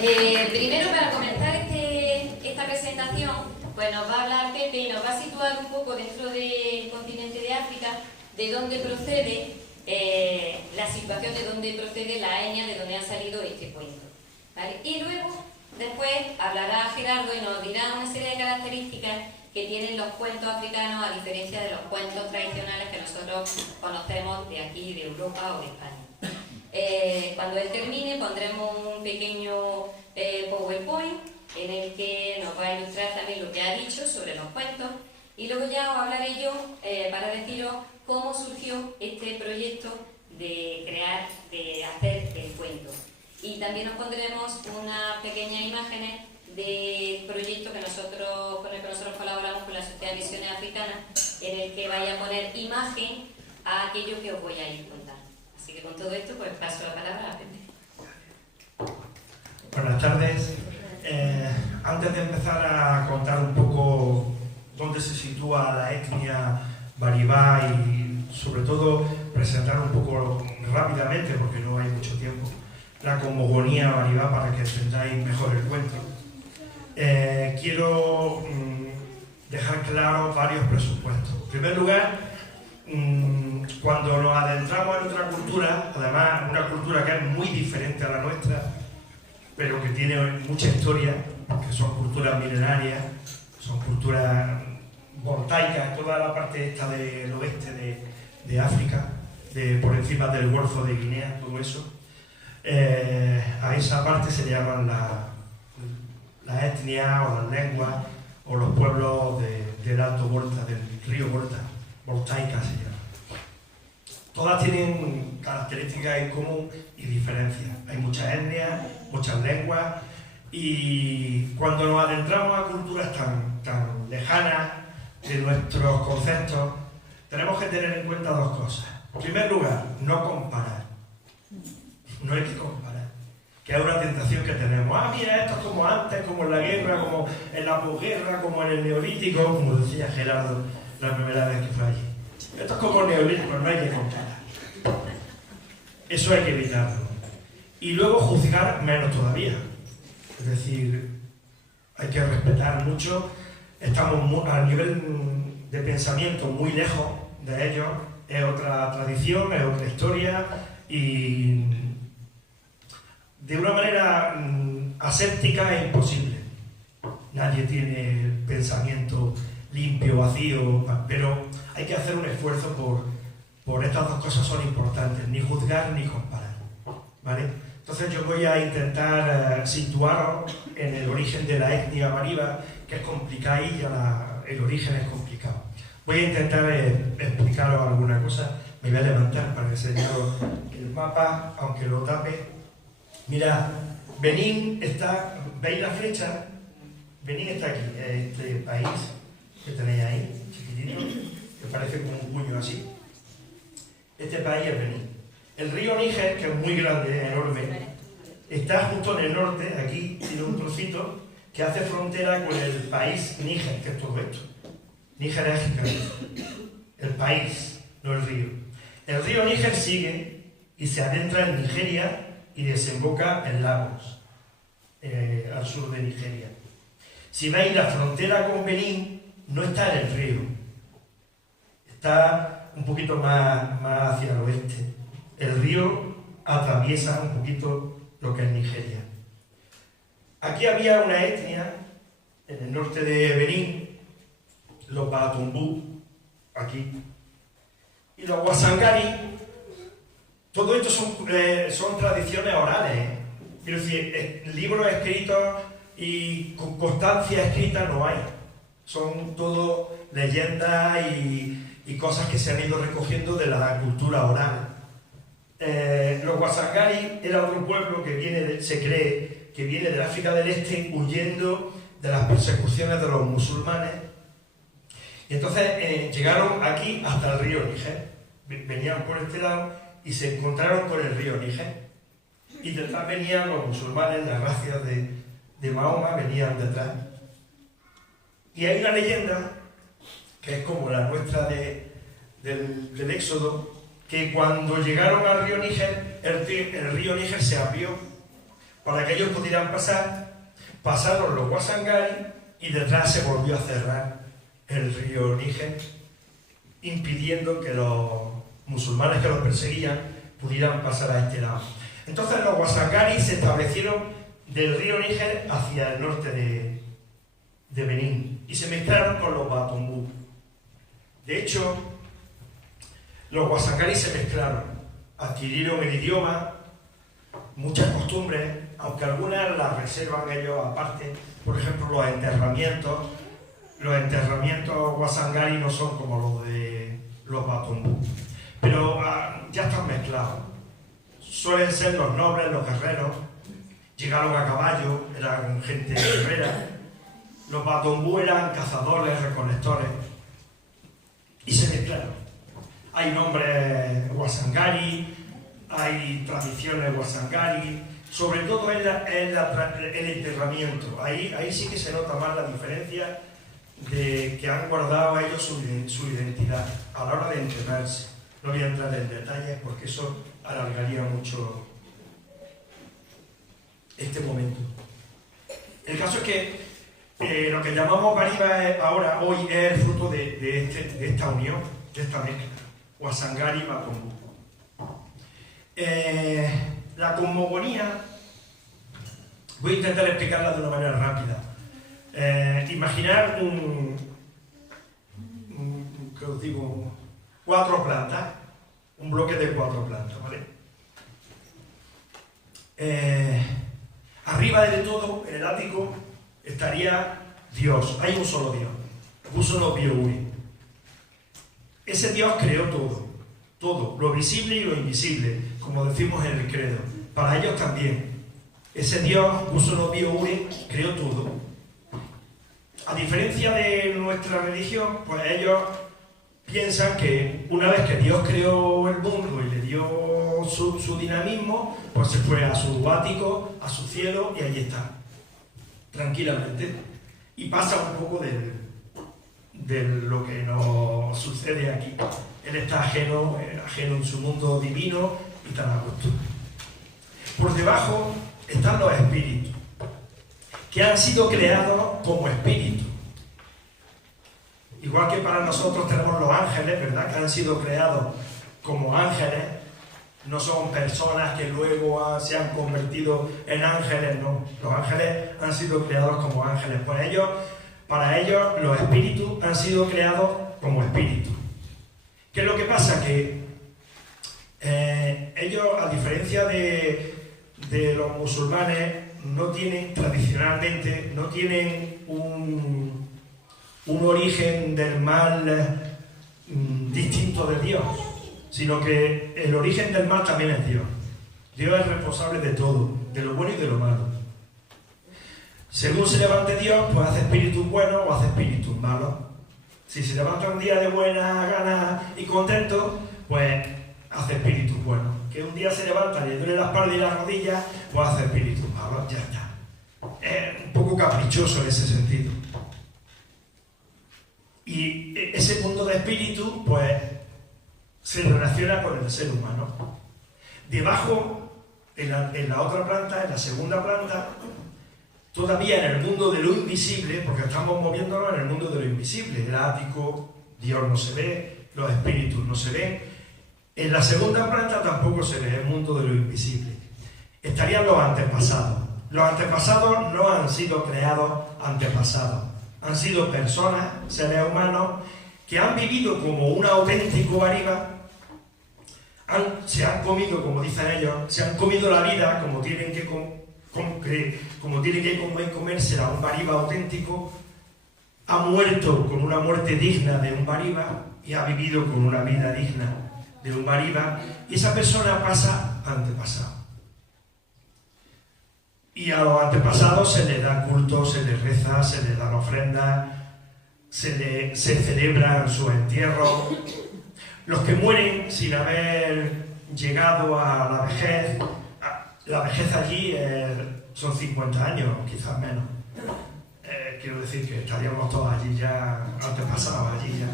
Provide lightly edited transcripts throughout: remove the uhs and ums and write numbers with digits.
Primero, para comenzar esta presentación, pues nos va a hablar Pepe y nos va a situar un poco dentro del continente de África, de dónde procede la situación, de dónde procede la etnia, de dónde ha salido este cuento, ¿vale? Y luego, después, hablará Gerardo y nos dirá una serie de características que tienen los cuentos africanos a diferencia de los cuentos tradicionales que nosotros conocemos de aquí, de Europa o de España. Cuando él termine pondremos un pequeño PowerPoint en el que nos va a ilustrar también lo que ha dicho sobre los cuentos y luego ya os hablaré yo para deciros cómo surgió este proyecto de crear, de hacer el cuento. Y también os pondremos unas pequeñas imágenes del proyecto con el que nosotros colaboramos con la Sociedad de Visiones Africanas, en el que vaya a poner imagen a aquello que os voy a ir contando. Así que con todo esto, pues paso la palabra a Pepe. Buenas tardes. Antes de empezar a contar un poco dónde se sitúa la etnia Baribá y sobre todo presentar un poco rápidamente, porque no hay mucho tiempo, la cosmogonía Baribá para que entendáis mejor el cuento, quiero dejar claro varios presupuestos. En primer lugar, cuando nos adentramos en otra cultura, además una cultura que es muy diferente a la nuestra, pero que tiene mucha historia, que son culturas milenarias, son culturas voltaicas, toda la parte esta del oeste de África, por encima del Golfo de Guinea, todo eso, a esa parte se llaman las etnias o las lenguas o los pueblos del Alto Volta, del río Volta, voltaica se llama. Todas tienen características en común y diferencias. Hay muchas etnias, muchas lenguas, y cuando nos adentramos a culturas tan lejanas de nuestros conceptos, tenemos que tener en cuenta dos cosas. En primer lugar, no comparar. No hay que comparar, que es una tentación que tenemos. Mira, esto es como antes, como en la guerra, como en la posguerra, como en el neolítico, como decía Gerardo la primera vez que fue allí. Esto es como el neolítico, no hay que comparar. Eso hay que evitarlo. Y luego juzgar menos todavía. Es decir, hay que respetar mucho. Estamos a nivel de pensamiento muy lejos de ellos. Es otra tradición, es otra historia y de una manera aséptica es imposible. Nadie tiene pensamiento limpio, vacío, pero hay que hacer un esfuerzo por estas dos cosas son importantes, ni juzgar ni comparar, ¿vale? Entonces yo voy a intentar situaros en el origen de la etnia Bariba, que es complicadilla, el origen es complicado. Voy a intentar explicaros alguna cosa, me voy a levantar para enseñaros el mapa, aunque lo tape. Mirad, Benín está, ¿veis la flecha? Benín está aquí, este país que tenéis ahí, chiquitito, que parece como un puño así. Este país es Benín. El río Níger, que es muy grande, enorme, está justo en el norte, aquí tiene un trocito que hace frontera con el país Níger, que es todo esto. Níger es gigante. El país, no el río. El río Níger sigue y se adentra en Nigeria y desemboca en Lagos, al sur de Nigeria. Si veis, la frontera con Benín no está en el río, está un poquito más hacia el oeste. El río atraviesa un poquito lo que es Nigeria. Aquí había una etnia, en el norte de Benín, los Batumbú, aquí, y los Wasangari. Todo esto son tradiciones orales. Quiero decir, libros escritos y con constancia escrita no hay. Son todo leyendas y cosas que se han ido recogiendo de la cultura oral. Los Wasangari era otro pueblo que se cree que viene del África del Este huyendo de las persecuciones de los musulmanes. Y entonces llegaron aquí hasta el río Níger. Venían por este lado y se encontraron con el río Níger. Y detrás venían los musulmanes, las razzias de Mahoma venían detrás. Y hay una leyenda, que es como la nuestra del Éxodo, que cuando llegaron al río Níger, el río Níger se abrió para que ellos pudieran pasar. Pasaron los Wasangari y detrás se volvió a cerrar el río Níger, impidiendo que los musulmanes que los perseguían pudieran pasar a este lado. Entonces los Wasangari se establecieron del río Níger hacia el norte de Benín y se mezclaron con los Batombú. De hecho, los Wasangari se mezclaron, adquirieron el idioma, muchas costumbres, aunque algunas las reservan ellos aparte. Por ejemplo, los enterramientos Wasangari no son como los de los Batombú, pero ya están mezclados. Suelen ser los nobles, los guerreros, llegaron a caballo, eran gente guerrera. Los Batombú eran cazadores, recolectores, y se mezclaron. Hay nombres Wasangari, hay tradiciones Wasangari, sobre todo el enterramiento. Ahí sí que se nota más la diferencia de que han guardado ellos su identidad a la hora de enterrarse. No voy a entrar en detalles porque eso alargaría mucho este momento. El caso es que lo que llamamos Bariba hoy es el fruto de esta unión, de esta mezcla, Wasangari y Batombú. La cosmogonía, voy a intentar explicarla de una manera rápida. Imaginar ¿qué os digo? 4 plantas, un bloque de 4 plantas, ¿vale? Arriba de todo, en el ático, estaría Dios. Hay un solo Dios, Buso no Biuri. Ese Dios creó todo, lo visible y lo invisible, como decimos en el credo. Para ellos también. Ese Dios, Buso no Biuri, creó todo. A diferencia de nuestra religión, pues ellos piensan que una vez que Dios creó el mundo y le dio su dinamismo, pues se fue a su ático, a su cielo, y allí está, tranquilamente. Y pasa un poco de lo que nos sucede aquí. Él está ajeno en su mundo divino y tan a gusto. Por debajo están los espíritus, que han sido creados como espíritus. Igual que para nosotros tenemos los ángeles, ¿verdad? Que han sido creados como ángeles. No son personas que luego se han convertido en ángeles, no. Los ángeles han sido creados como ángeles. Pues para ellos, los espíritus han sido creados como espíritus. ¿Qué es lo que pasa? Que ellos, a diferencia de los musulmanes, tradicionalmente, no tienen un origen del mal distinto de Dios, sino que el origen del mal también es Dios. Dios es responsable de todo, de lo bueno y de lo malo. Según se levante Dios, pues hace espíritus buenos o hace espíritus malos. Si se levanta un día de buena gana y contento, pues hace espíritus buenos. Que un día se levanta y le duele la espalda y las rodillas, pues hace espíritus malos, ya está. Es un poco caprichoso en ese sentido. Y ese mundo de espíritu, pues, se relaciona con el ser humano. Debajo, en la otra planta, en la segunda planta, todavía en el mundo de lo invisible, porque estamos moviéndonos en el mundo de lo invisible, el ático, Dios no se ve, los espíritus no se ven. En la segunda planta tampoco se ve el mundo de lo invisible. Estarían los antepasados. Los antepasados no han sido creados antepasados. Han sido personas, seres humanos, que han vivido como un auténtico Bariba, se han comido, como dicen ellos, se han comido la vida como tienen que comérsela un Bariba auténtico, ha muerto con una muerte digna de un Bariba y ha vivido con una vida digna de un Bariba, y esa persona pasa a antepasado. Y a los antepasados se les da culto, se les reza, se les dan ofrendas, se celebran sus entierros. Los que mueren sin haber llegado a la vejez allí son 50 años, quizás menos. Quiero decir que estaríamos todos allí ya, antepasados allí ya.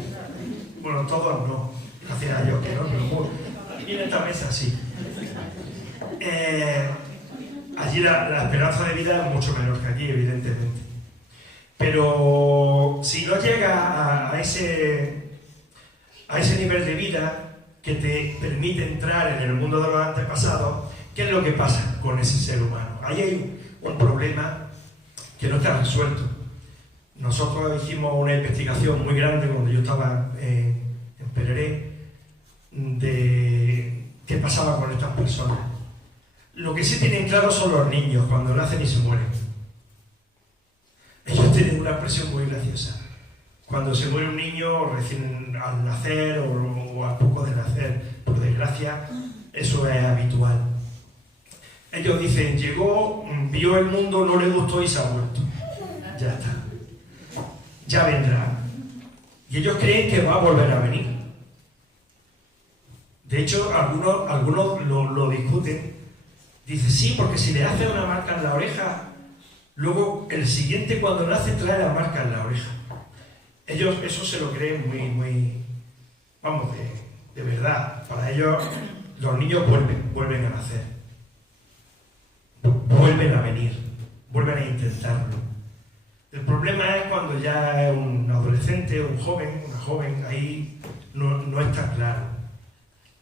Bueno, todos no, gracias a Dios que no, pero aquí en esta mesa sí. Allí allí la esperanza de vida es mucho menor que aquí, evidentemente. Pero si no llegas a ese nivel de vida que te permite entrar en el mundo de los antepasados, ¿qué es lo que pasa con ese ser humano? Ahí hay un problema que no está resuelto. Nosotros hicimos una investigación muy grande cuando yo estaba en Pereré de qué pasaba con estas personas. Lo que sí tienen claro son los niños cuando nacen y se mueren. Ellos tienen una expresión muy graciosa. Cuando se muere un niño recién al nacer o a poco de nacer, por desgracia, eso es habitual. Ellos dicen, llegó, vio el mundo, no le gustó y se ha vuelto. Ya está. Ya vendrá. Y ellos creen que va a volver a venir. De hecho, algunos lo discuten. Dice, sí, porque si le hace una marca en la oreja, luego el siguiente cuando nace trae la marca en la oreja. Ellos eso se lo creen muy vamos, de verdad. Para ellos los niños vuelven a nacer. Vuelven a venir. Vuelven a intentarlo. El problema es cuando ya es un adolescente, un joven, una joven, ahí no está claro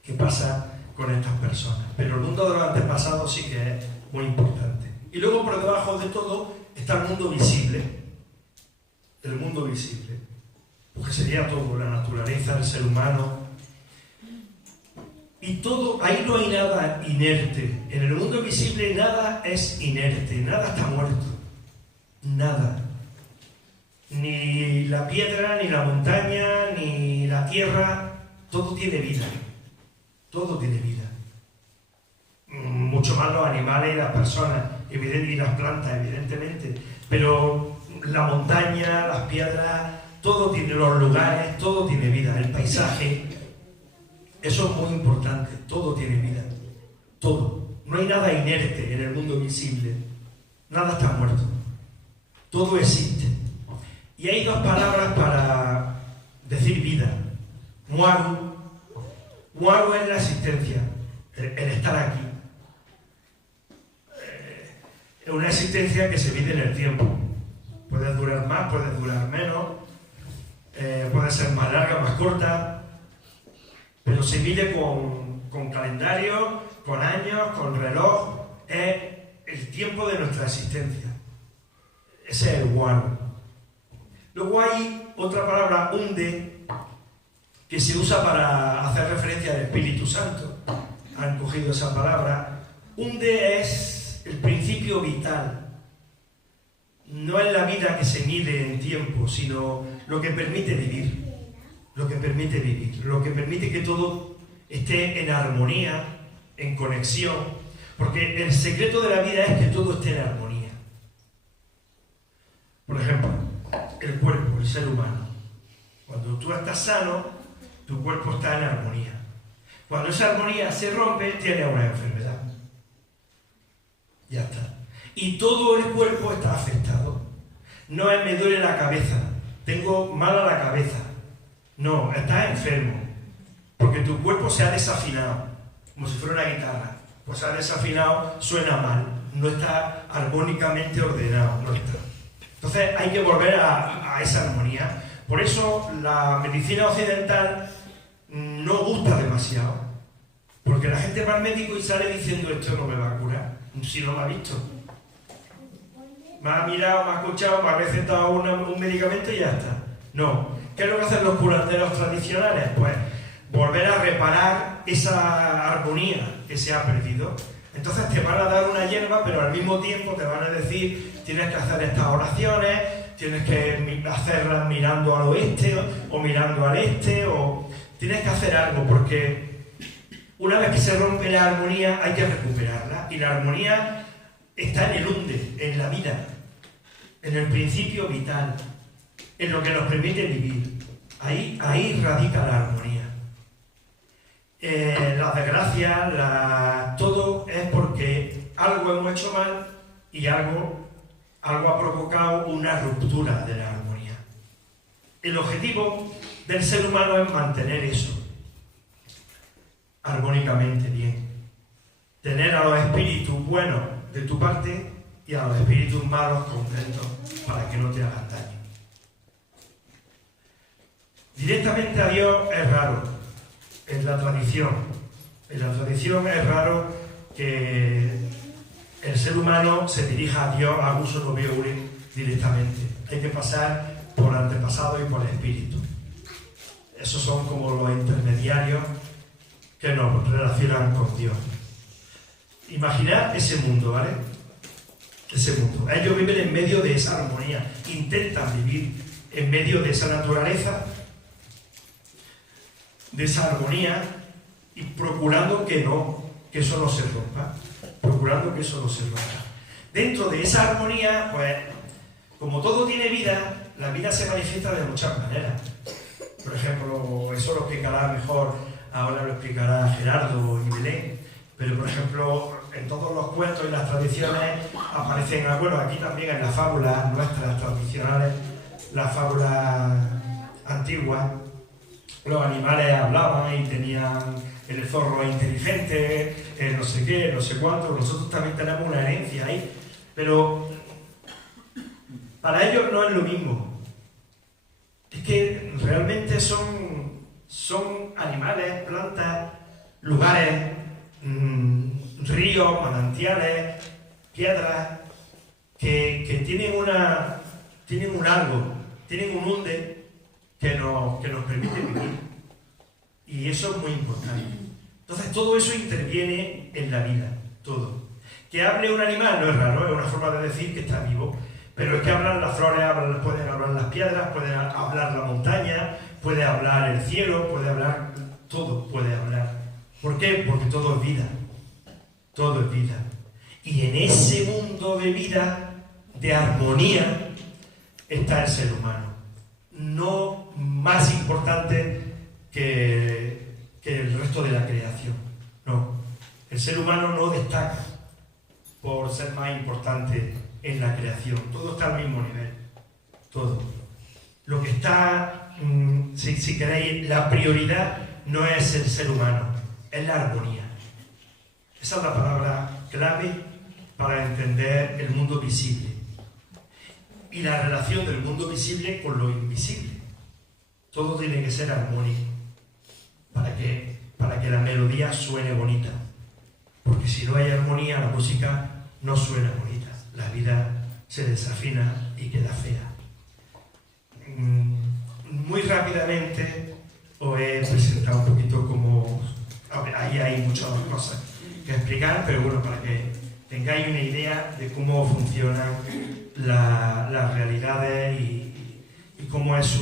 qué pasa con estas personas. Pero el mundo de los antepasados sí que es muy importante. Y luego por debajo de todo está el mundo visible. El mundo visible. Porque sería todo, la naturaleza, el ser humano. Y todo, ahí no hay nada inerte. En el mundo visible nada es inerte, nada está muerto. Nada. Ni la piedra, ni la montaña, ni la tierra, todo tiene vida. Todo tiene vida. Mucho más los animales y las personas, y las plantas, evidentemente. Pero la montaña, las piedras, todo tiene, los lugares, todo tiene vida. El paisaje, eso es muy importante. Todo tiene vida. Todo. No hay nada inerte en el mundo visible. Nada está muerto. Todo existe. Y hay dos palabras para decir vida. Muaru. Muaru es la existencia, el estar aquí. Es una existencia que se mide en el tiempo. Puede durar más, puede durar menos, puede ser más larga, más corta, pero se mide con calendario, con años, con reloj. Es el tiempo de nuestra existencia. Ese es el Muaru. Luego hay otra palabra, unde, que se usa para hacer referencia al Espíritu Santo. Han cogido esa palabra. Unde es el principio vital. No es la vida que se mide en tiempo, sino lo que permite vivir. Lo que permite vivir. Lo que permite que todo esté en armonía, en conexión. Porque el secreto de la vida es que todo esté en armonía. Por ejemplo, el cuerpo, el ser humano. Cuando tú estás sano, tu cuerpo está en armonía. Cuando esa armonía se rompe, tiene una enfermedad. Ya está. Y todo el cuerpo está afectado. No es me duele la cabeza, tengo mala la cabeza. No, estás enfermo. Porque tu cuerpo se ha desafinado, como si fuera una guitarra. Pues se ha desafinado, suena mal. No está armónicamente ordenado, no está. Entonces hay que volver a esa armonía. Por eso la medicina occidental no gusta demasiado, porque la gente va al médico y sale diciendo esto no me va a curar, si no lo ha visto. Me ha mirado, me ha escuchado, me ha recetado un medicamento y ya está. No. ¿Qué es lo que hacen los curanderos tradicionales? Pues volver a reparar esa armonía que se ha perdido. Entonces te van a dar una hierba, pero al mismo tiempo te van a decir tienes que hacer estas oraciones, tienes que hacerlas mirando al oeste o mirando al este, o tienes que hacer algo, porque una vez que se rompe la armonía hay que recuperarla, y la armonía está en el unde, en la vida, en el principio vital, en lo que nos permite vivir. Ahí radica la armonía. Las desgracias, todo es porque algo hemos hecho mal y algo ha provocado una ruptura de la armonía. El objetivo del ser humano es mantener eso armónicamente bien. Tener a los espíritus buenos de tu parte y a los espíritus malos contentos para que no te hagan daño. Directamente a Dios es raro, en la tradición. En la tradición es raro que el ser humano se dirija a Dios, a uso no veo directamente. Hay que pasar por antepasados y por espíritu. Esos son como los intermediarios que nos relacionan con Dios. Imaginad ese mundo, ¿vale? Ese mundo. Ellos viven en medio de esa armonía, intentan vivir en medio de esa naturaleza, de esa armonía, y procurando que eso no se rompa. Procurando que eso no se rompa. Dentro de esa armonía, pues, como todo tiene vida, la vida se manifiesta de muchas maneras. Por ejemplo, eso lo explicará mejor, ahora lo explicará Gerardo y Belén, pero por ejemplo, en todos los cuentos y las tradiciones aparecen, bueno, aquí también en las fábulas nuestras tradicionales, las fábulas antiguas, los animales hablaban y tenían el zorro inteligente, no sé qué, no sé cuánto. Nosotros también tenemos una herencia ahí, pero para ellos no es lo mismo. Es que realmente son animales, plantas, lugares, ríos, manantiales, piedras, que tienen un algo, tienen un unde que nos permite vivir. Y eso es muy importante. Entonces todo eso interviene en la vida, todo. Que hable un animal no es raro, es una forma de decir que está vivo. Pero es que hablan las flores, pueden hablar las piedras, pueden hablar la montaña, puede hablar el cielo, puede hablar, todo puede hablar. ¿Por qué? Porque todo es vida. Todo es vida. Y en ese mundo de vida, de armonía, está el ser humano. No más importante que el resto de la creación. No. El ser humano no destaca por ser más importante en la creación. Todo está al mismo nivel. Todo. Lo que está, si queréis, la prioridad no es el ser humano, es la armonía. Esa es la palabra clave para entender el mundo visible. Y la relación del mundo visible con lo invisible. Todo tiene que ser armónico para que la melodía suene bonita. Porque si no hay armonía, la música no suena bonita. La vida se desafina y queda fea. Muy rápidamente os he presentado un poquito cómo... Ahí hay muchas cosas que explicar, pero bueno, para que tengáis una idea de cómo funcionan las realidades y cómo es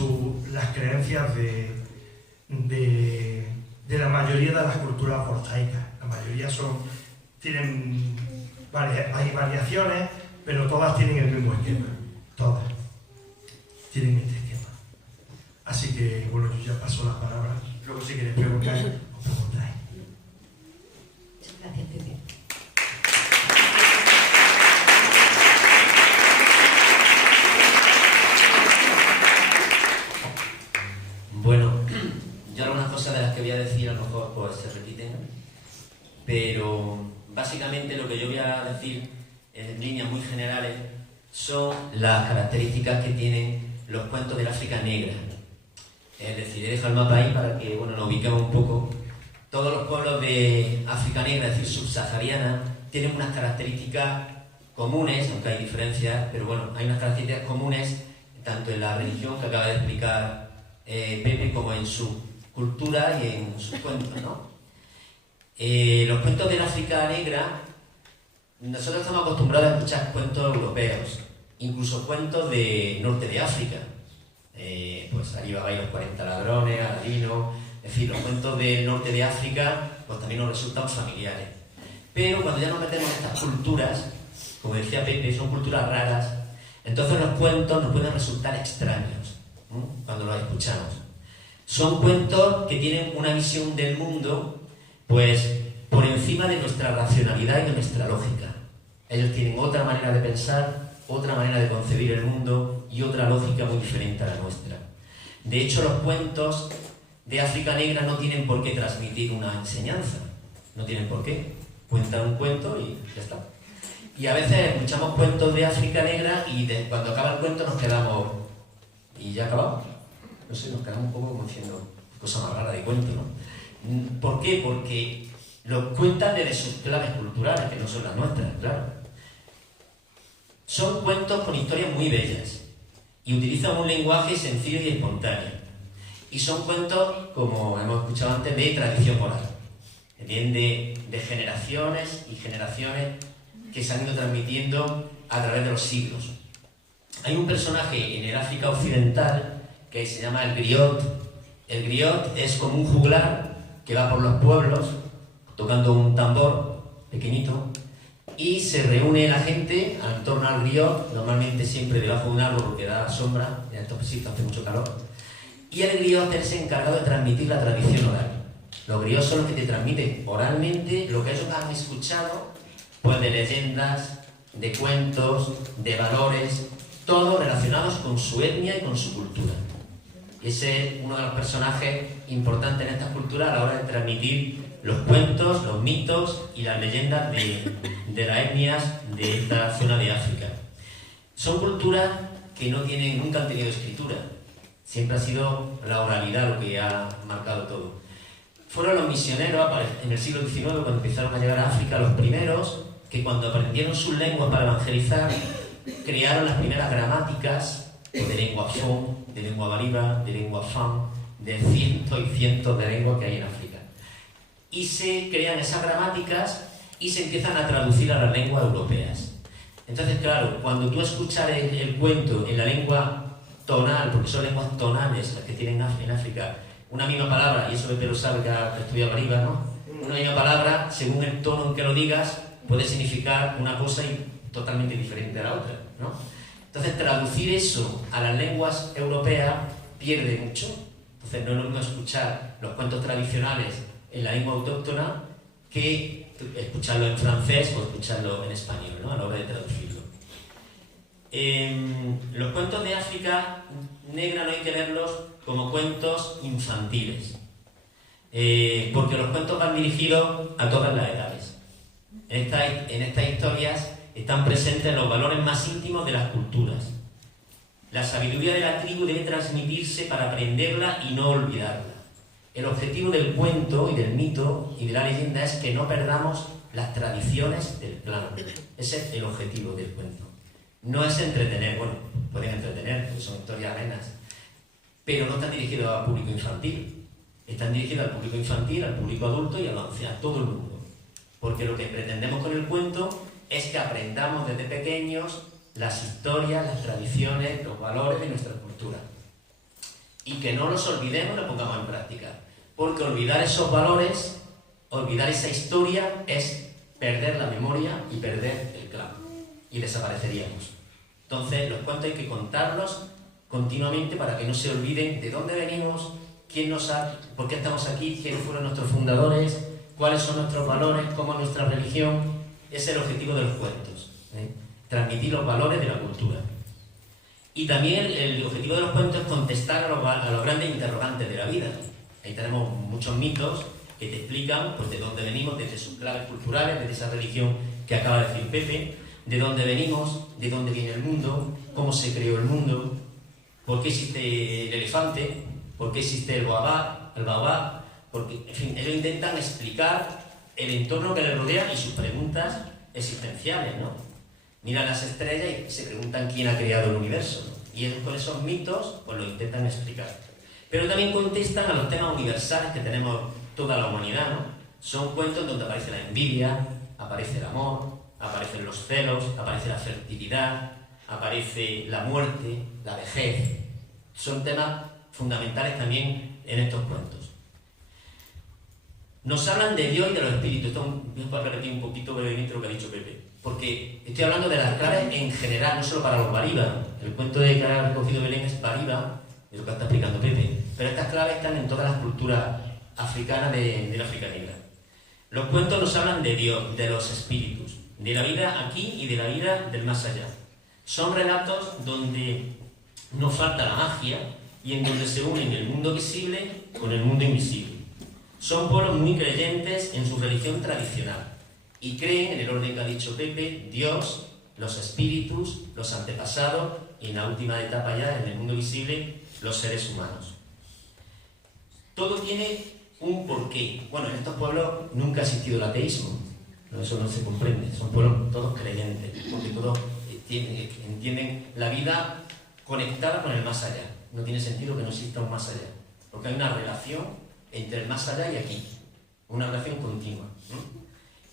las creencias de la mayoría de las culturas voltaicas. La mayoría hay variaciones, pero todas tienen el mismo esquema. Todas tienen este esquema. Así que, bueno, yo ya paso la palabra. Luego, si queréis preguntar, os preguntáis. Muchas gracias, Pepe. Bueno, yo algunas cosas de las que voy a decir a lo mejor pues se repiten, pero básicamente lo que yo voy a decir en líneas muy generales son las características que tienen los cuentos del África negra. Es decir, he dejado el mapa ahí para que nos ubiquemos un poco. Todos los pueblos de África negra, es decir, subsahariana, tienen unas características comunes, aunque hay diferencias, pero bueno, hay unas características comunes tanto en la religión que acaba de explicar Pepe como en su cultura y en sus cuentos, ¿no? Los cuentos del África negra, nosotros estamos acostumbrados a escuchar cuentos europeos, incluso cuentos de norte de África, pues Alibaba y los 40 ladrones, Aladino, es decir, los cuentos del norte de África pues también nos resultan familiares. Pero cuando ya nos metemos en estas culturas, como decía Pepe, son culturas raras, entonces los cuentos nos pueden resultar extraños, ¿no? Cuando los escuchamos. Son cuentos que tienen una visión del mundo pues por encima de nuestra racionalidad y de nuestra lógica. Ellos tienen otra manera de pensar, otra manera de concebir el mundo y otra lógica muy diferente a la nuestra. De hecho, los cuentos de África negra no tienen por qué transmitir una enseñanza. No tienen por qué. Cuentan un cuento y ya está. Y a veces escuchamos cuentos de África negra y cuando acaba el cuento nos quedamos... ¿Y ya ha acabado? No sé, nos quedamos un poco como diciendo cosa más rara de cuento, ¿no? ¿Por qué? Porque los cuentan desde sus claves culturales, que no son las nuestras, claro. Son cuentos con historias muy bellas y utilizan un lenguaje sencillo y espontáneo. Y son cuentos, como hemos escuchado antes, de tradición oral. Vienen de generaciones y generaciones que se han ido transmitiendo a través de los siglos. Hay un personaje en el África occidental que se llama el griot. El griot es como un juglar que va por los pueblos tocando un tambor pequeñito y se reúne la gente en torno al griot, normalmente siempre debajo de un árbol porque da sombra, en estos sitios hace mucho calor, y el griot es encargado de transmitir la tradición oral. Los griots son los que te transmiten oralmente lo que ellos han escuchado, pues de leyendas, de cuentos, de valores, todos relacionados con su etnia y con su cultura. Y ese es uno de los personajes importantes en estas culturas a la hora de transmitir los cuentos, los mitos y las leyendas de las etnias de esta zona de África. Son culturas que nunca han tenido escritura. Siempre ha sido la oralidad lo que ha marcado todo. Fueron los misioneros en el siglo XIX, cuando empezaron a llegar a África, los primeros que cuando aprendieron sus lenguas para evangelizar, crearon las primeras gramáticas de lengua fon, de lengua bariba, de lengua fan, de cientos y cientos de lenguas que hay en África. Y se crean esas gramáticas y se empiezan a traducir a las lenguas europeas. Entonces, claro, cuando tú escuchas el cuento en la lengua tonal, porque son lenguas tonales las que tienen en África, una misma palabra, y eso Pepe lo sabe que ha estudiado arriba, ¿no? Una misma palabra, según el tono en que lo digas, puede significar una cosa totalmente diferente a la otra, ¿no? Entonces, traducir eso a las lenguas europeas pierde mucho. Entonces, no es lo mismo escuchar los cuentos tradicionales en la lengua autóctona que escucharlo en francés o escucharlo en español, ¿no? A la hora de traducirlo. Los cuentos de África negra no hay que verlos como cuentos infantiles, porque los cuentos van dirigidos a todas las edades. En estas historias están presentes los valores más íntimos de las culturas. La sabiduría de la tribu debe transmitirse para aprenderla y no olvidarla. El objetivo del cuento y del mito y de la leyenda es que no perdamos las tradiciones del clan. Ese es el objetivo del cuento. No es entretener, bueno, pueden entretener, porque son historias amenas, pero no están dirigidos al público infantil. Están dirigidos al público infantil, al público adulto y a todo el mundo. Porque lo que pretendemos con el cuento es que aprendamos desde pequeños las historias, las tradiciones, los valores de nuestra cultura. Y que no los olvidemos y los pongamos en práctica. Porque olvidar esos valores, olvidar esa historia, es perder la memoria y perder el clan. Y desapareceríamos. Entonces, los cuentos hay que contarlos continuamente para que no se olviden de dónde venimos, por qué estamos aquí, quiénes fueron nuestros fundadores, cuáles son nuestros valores, cómo es nuestra religión. Ese es el objetivo de los cuentos, transmitir los valores de la cultura. Y también el objetivo de los cuentos es contestar a los grandes interrogantes de la vida. Ahí tenemos muchos mitos que te explican pues, de dónde venimos, desde sus claves culturales, desde esa religión que acaba de decir Pepe, de dónde venimos, de dónde viene el mundo, cómo se creó el mundo, por qué existe el elefante, por qué existe el baobab, porque, en fin, ellos intentan explicar el entorno que les rodea y sus preguntas existenciales, ¿no? Miran las estrellas y se preguntan quién ha creado el universo, ¿no? Y ellos con esos mitos pues lo intentan explicar. Pero también contestan a los temas universales que tenemos toda la humanidad, ¿no? Son cuentos donde aparece la envidia, aparece el amor, aparecen los celos, aparece la fertilidad, aparece la muerte, la vejez. Son temas fundamentales también en estos cuentos. Nos hablan de Dios y de los espíritus. Esto voy a repetir un poquito brevemente lo que ha dicho Pepe, porque estoy hablando de las claves en general, no solo para los bariba. El cuento de que ha recogido Belén es bariba, es lo que está explicando Pepe, pero estas claves están en todas las culturas africanas del África negra. Los cuentos nos hablan de Dios, de los espíritus, de la vida aquí y de la vida del más allá. Son relatos donde no falta la magia y en donde se unen el mundo visible con el mundo invisible. Son pueblos muy creyentes en su religión tradicional y creen en el orden que ha dicho Pepe: Dios, los espíritus, los antepasados y en la última etapa ya, en el mundo visible, los seres humanos. Todo tiene un porqué. Bueno, en estos pueblos nunca ha existido el ateísmo, eso no se comprende, son pueblos todos creyentes, porque todos entienden la vida conectada con el más allá. No tiene sentido que no exista un más allá, porque hay una relación entre el más allá y aquí, una relación continua, ¿no?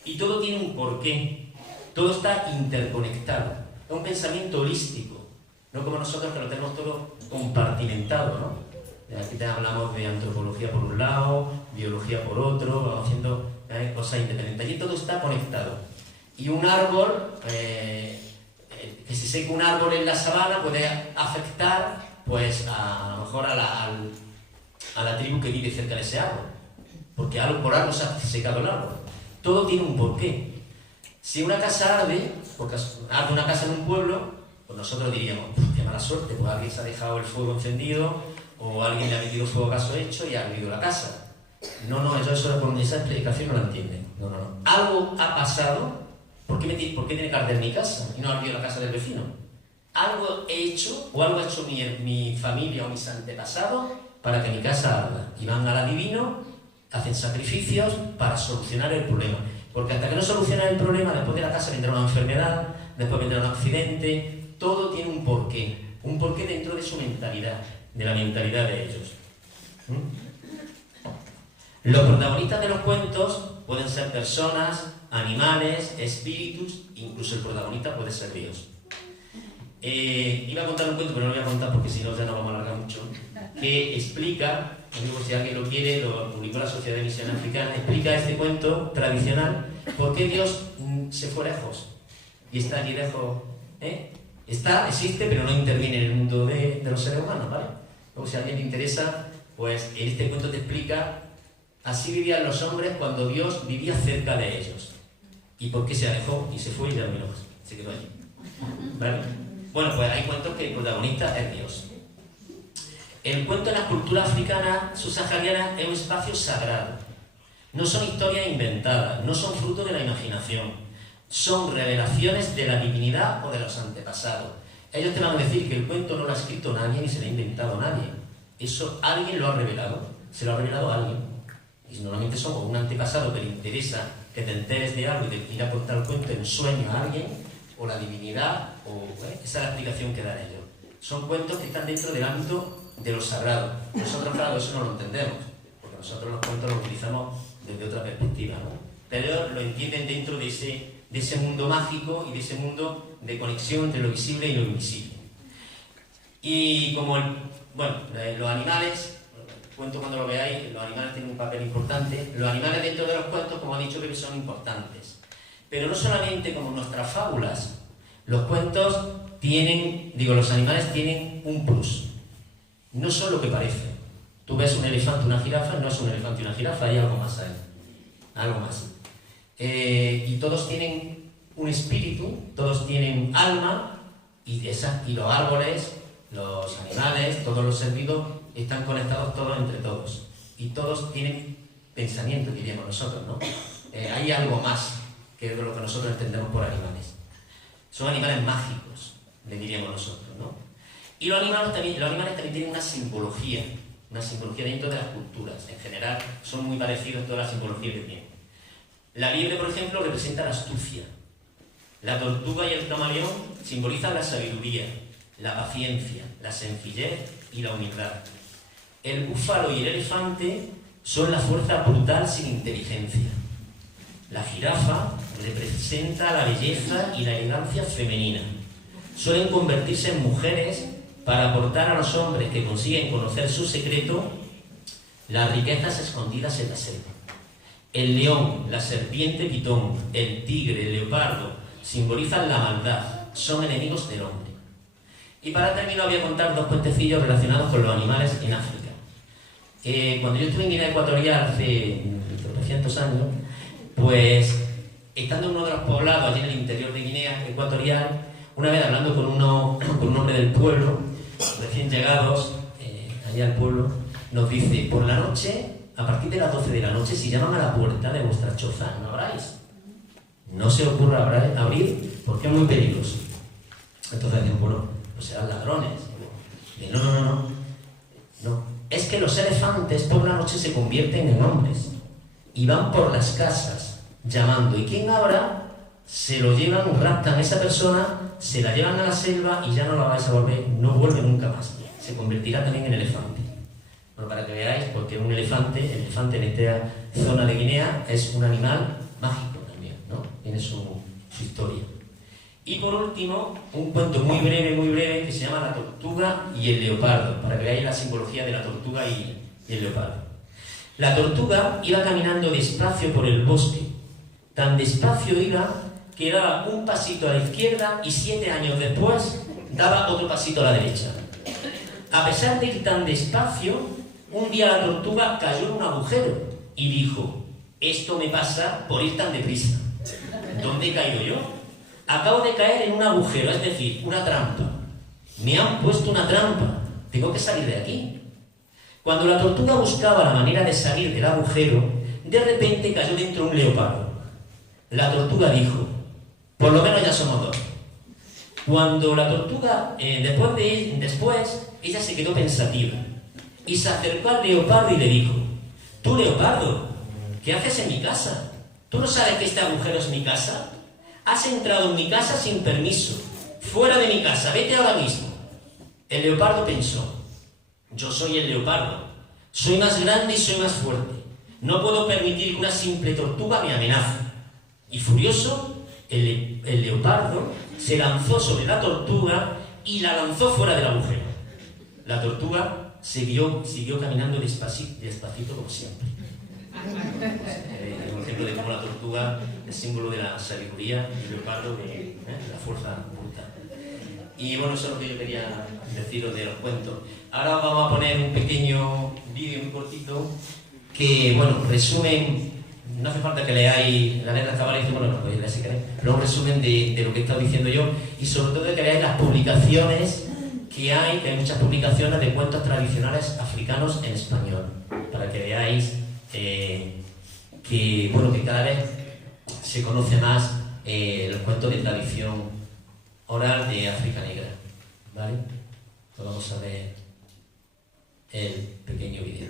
Y todo tiene un porqué, todo está interconectado, es un pensamiento holístico, no como nosotros que lo tenemos todo compartimentado, ¿no? Aquí te hablamos de antropología por un lado, biología por otro, vamos haciendo cosas independientes. Allí todo está conectado. Y un árbol, que se seca un árbol en la sabana puede afectar, pues, a lo mejor a la tribu que vive cerca de ese árbol, porque por algo se ha secado el árbol. Todo tiene un porqué. Si una casa arde, porque arde una casa en un pueblo, pues nosotros diríamos: qué mala suerte, pues alguien se ha dejado el fuego encendido, o alguien le ha metido fuego a caso hecho y ha ardido la casa. No, eso con esa explicación no la entienden. No. Algo ha pasado. ¿Por qué tiene que arder mi casa y no ha ardido la casa del vecino? Algo he hecho, o algo ha hecho mi familia o mis antepasados para que mi casa arda. Y van al adivino, hacen sacrificios para solucionar el problema. Porque hasta que no solucionan el problema, después de la casa vendrá una enfermedad, después vendrá un accidente. Todo tiene un porqué dentro de su mentalidad, de la mentalidad de ellos. Los protagonistas de los cuentos pueden ser personas, animales, espíritus, incluso el protagonista puede ser Dios. Iba a contar un cuento, pero no lo voy a contar porque si no ya no vamos a alargar mucho, que explica, si alguien lo quiere, lo publicó la Sociedad de Misión Africana, explica este cuento tradicional, por qué Dios se fue lejos y está aquí lejos, existe, pero no interviene en el mundo de los seres humanos, ¿vale? Luego, si a alguien le interesa, pues en este cuento te explica: así vivían los hombres cuando Dios vivía cerca de ellos. ¿Y por qué se alejó y se fue y ya no vino más? Se quedó allí. ¿Vale? Bueno, pues hay cuentos que el protagonista es Dios. El cuento en la cultura africana subsahariana es un espacio sagrado. No son historias inventadas, no son fruto de la imaginación. Son revelaciones de la divinidad o de los antepasados. Ellos te van a decir que el cuento no lo ha escrito nadie ni se lo ha inventado nadie. Eso alguien lo ha revelado, se lo ha revelado a alguien. Y normalmente son un antepasado que le interesa que te enteres de algo y de ir a contar el cuento en sueño a alguien, o la divinidad, o esa es la explicación que dan ellos. Son cuentos que están dentro del ámbito de lo sagrado. Nosotros, claro, eso no lo entendemos, porque nosotros los cuentos los utilizamos desde otra perspectiva, ¿no? Pero ellos lo entienden dentro de ese mundo mágico y de ese mundo de conexión entre lo visible y lo invisible. Y como los animales, el cuento cuando lo veáis, los animales tienen un papel importante. Los animales dentro de los cuentos, como ha dicho Pepe, son importantes. Pero no solamente como nuestras fábulas, los cuentos los animales tienen un plus. No son lo que parecen. Tú ves un elefante, una jirafa, no es un elefante y una jirafa, hay algo más ahí. Algo más. Y todos tienen un espíritu, todos tienen alma, y los árboles, los animales, todos los sentidos están conectados todos entre todos. Y todos tienen pensamiento, diríamos nosotros, ¿no? Hay algo más que lo que nosotros entendemos por animales. Son animales mágicos, le diríamos nosotros, ¿no? Y los animales también tienen una simbología dentro de las culturas. En general, son muy parecidos todas las simbologías que tienen. La liebre, por ejemplo, representa la astucia. La tortuga y el camaleón simbolizan la sabiduría, la paciencia, la sencillez y la humildad. El búfalo y el elefante son la fuerza brutal sin inteligencia. La jirafa representa la belleza y la elegancia femenina. Suelen convertirse en mujeres para aportar a los hombres que consiguen conocer su secreto las riquezas escondidas en la selva. El león, la serpiente pitón, el tigre, el leopardo simbolizan la maldad, son enemigos del hombre. Y para terminar voy a contar dos cuentecillos relacionados con los animales en África. Cuando yo estuve en Guinea Ecuatorial hace 300 años, pues estando en uno de los poblados allí en el interior de Guinea Ecuatorial, una vez hablando con un hombre del pueblo, recién llegados allá al pueblo, nos dice: por la noche, a partir de las 12 de la noche, si llaman a la puerta de vuestra choza, ¿no abráis? no se ocurra abrir porque es muy peligroso. Entonces dicen, bueno, pues serán ladrones. Y no. Es que los elefantes por la noche se convierten en hombres y van por las casas llamando. ¿Y quién abra? Se lo llevan, raptan a esa persona, se la llevan a la selva y ya no la vais a volver, no vuelve nunca más. Se convertirá también en elefante. Bueno, para que veáis, porque el elefante en esta zona de Guinea es un animal mágico también, ¿no? Tiene su historia. Y por último, un cuento muy breve, que se llama La tortuga y el leopardo, para que veáis la simbología de la tortuga y el leopardo. La tortuga iba caminando despacio por el bosque, tan despacio iba que daba un pasito a la izquierda y 7 años después daba otro pasito a la derecha. A pesar de ir tan despacio, un día la tortuga cayó en un agujero y dijo: esto me pasa por ir tan deprisa. ¿Dónde he caído yo? Acabo de caer en un agujero, es decir, una trampa. Me han puesto una trampa. Tengo que salir de aquí. Cuando la tortuga buscaba la manera de salir del agujero, de repente cayó dentro un leopardo. La tortuga dijo: por lo menos ya somos 2. Cuando la tortuga, después, ella se quedó pensativa y se acercó al leopardo y le dijo: tú, leopardo, ¿qué haces en mi casa? ¿Tú no sabes que este agujero es mi casa? Has entrado en mi casa sin permiso. Fuera de mi casa, vete ahora mismo. El leopardo pensó: yo soy el leopardo. Soy más grande y soy más fuerte. No puedo permitir que una simple tortuga me amenace. Y furioso, el leopardo se lanzó sobre la tortuga y la lanzó fuera del agujero. La tortuga siguió caminando despacito como siempre. Un ejemplo de cómo la tortuga es símbolo de la sabiduría y el leopardo de la fuerza bruta. Y bueno, eso es lo que yo quería deciros de los cuentos. Ahora vamos a poner un pequeño vídeo muy cortito que, bueno, resumen. No hace falta que leáis la letra cabal y dice, bueno, lo podéis leer si queréis, pero un resumen de lo que he estado diciendo yo y sobre todo de que leáis las publicaciones que hay muchas publicaciones de cuentos tradicionales africanos en español, para que veáis que cada vez se conoce más los cuentos de tradición oral de África Negra, ¿vale? Pues vamos a ver el pequeño vídeo.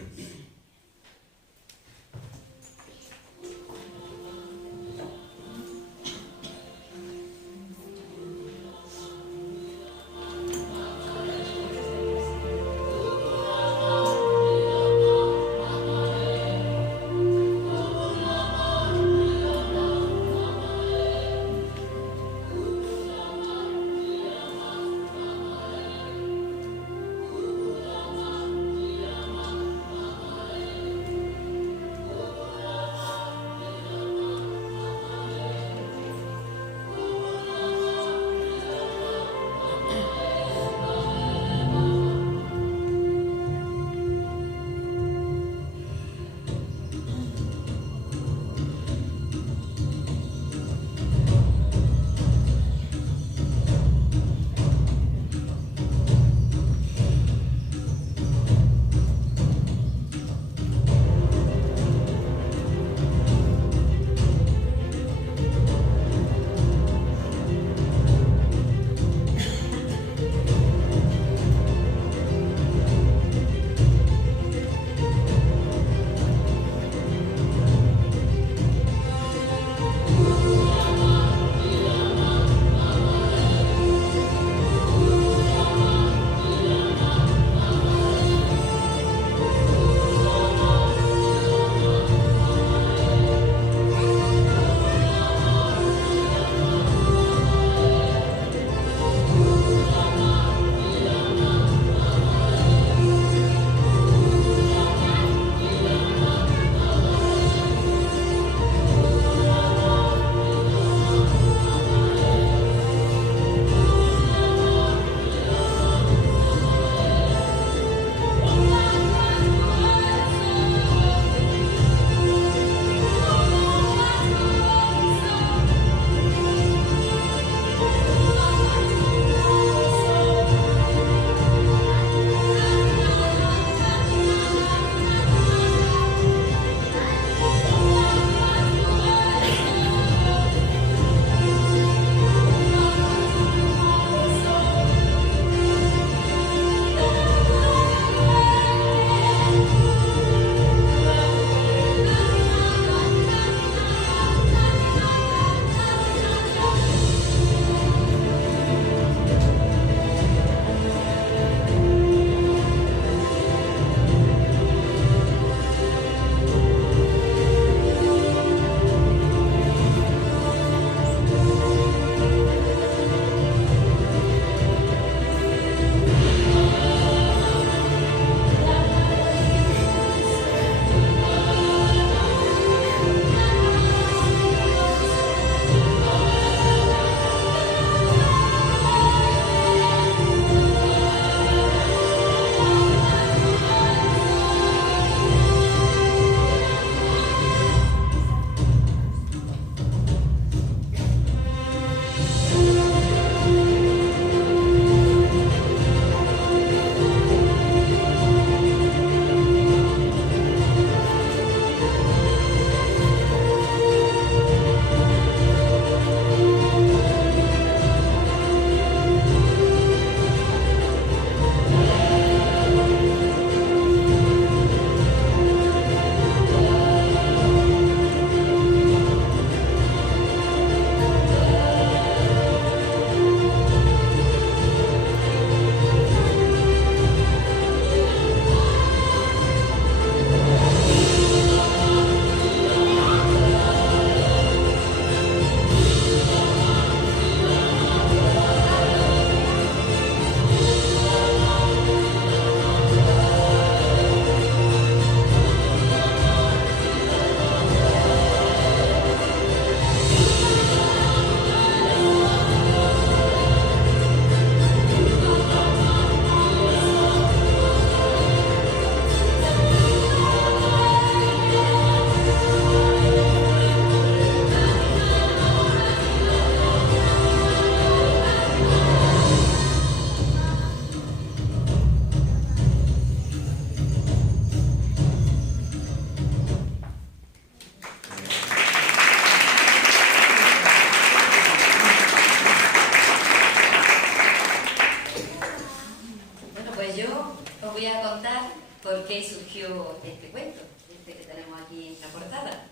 ahí surgió este cuento, este que tenemos aquí en la portada.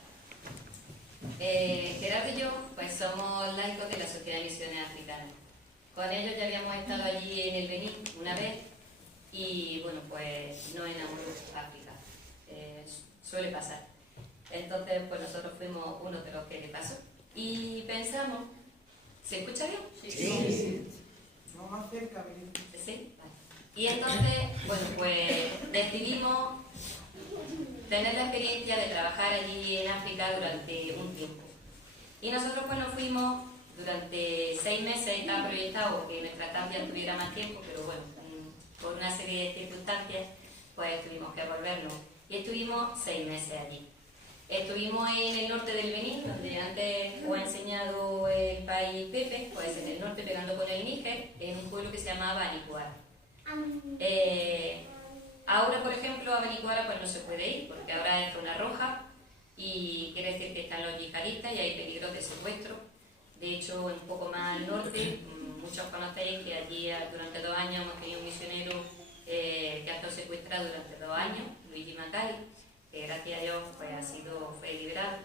Gerardo y yo pues somos laicos de la Sociedad de Misiones Africanas. Con ellos ya habíamos estado allí en el Benín una vez y bueno, pues nos enamoró África. Suele pasar. Entonces pues nosotros fuimos uno de los que le pasó y pensamos, ¿se escucha bien? Sí. No, más cerca, bien. Sí, vale. Y entonces, bueno, pues decidimos tener la experiencia de trabajar allí en África durante un tiempo. Y nosotros pues nos fuimos durante 6 meses, estaba proyectado que nuestra estancia tuviera más tiempo, pero bueno, por una serie de circunstancias, pues tuvimos que volvernos. Y estuvimos 6 meses allí. Estuvimos en el norte del Benín, donde antes os ha enseñado el país Pepe, pues en el norte pegando con el Níger, en un pueblo que se llamaba Banicuara. Ahora, por ejemplo, a Banicuara pues no se puede ir, porque ahora es zona roja y quiere decir que están los yihadistas y hay peligro de secuestro. De hecho, un poco más al norte, muchos conocéis que allí durante 2 años hemos tenido un misionero que ha estado secuestrado durante 2 años, Luigi Macari, que gracias a Dios pues, fue liberado.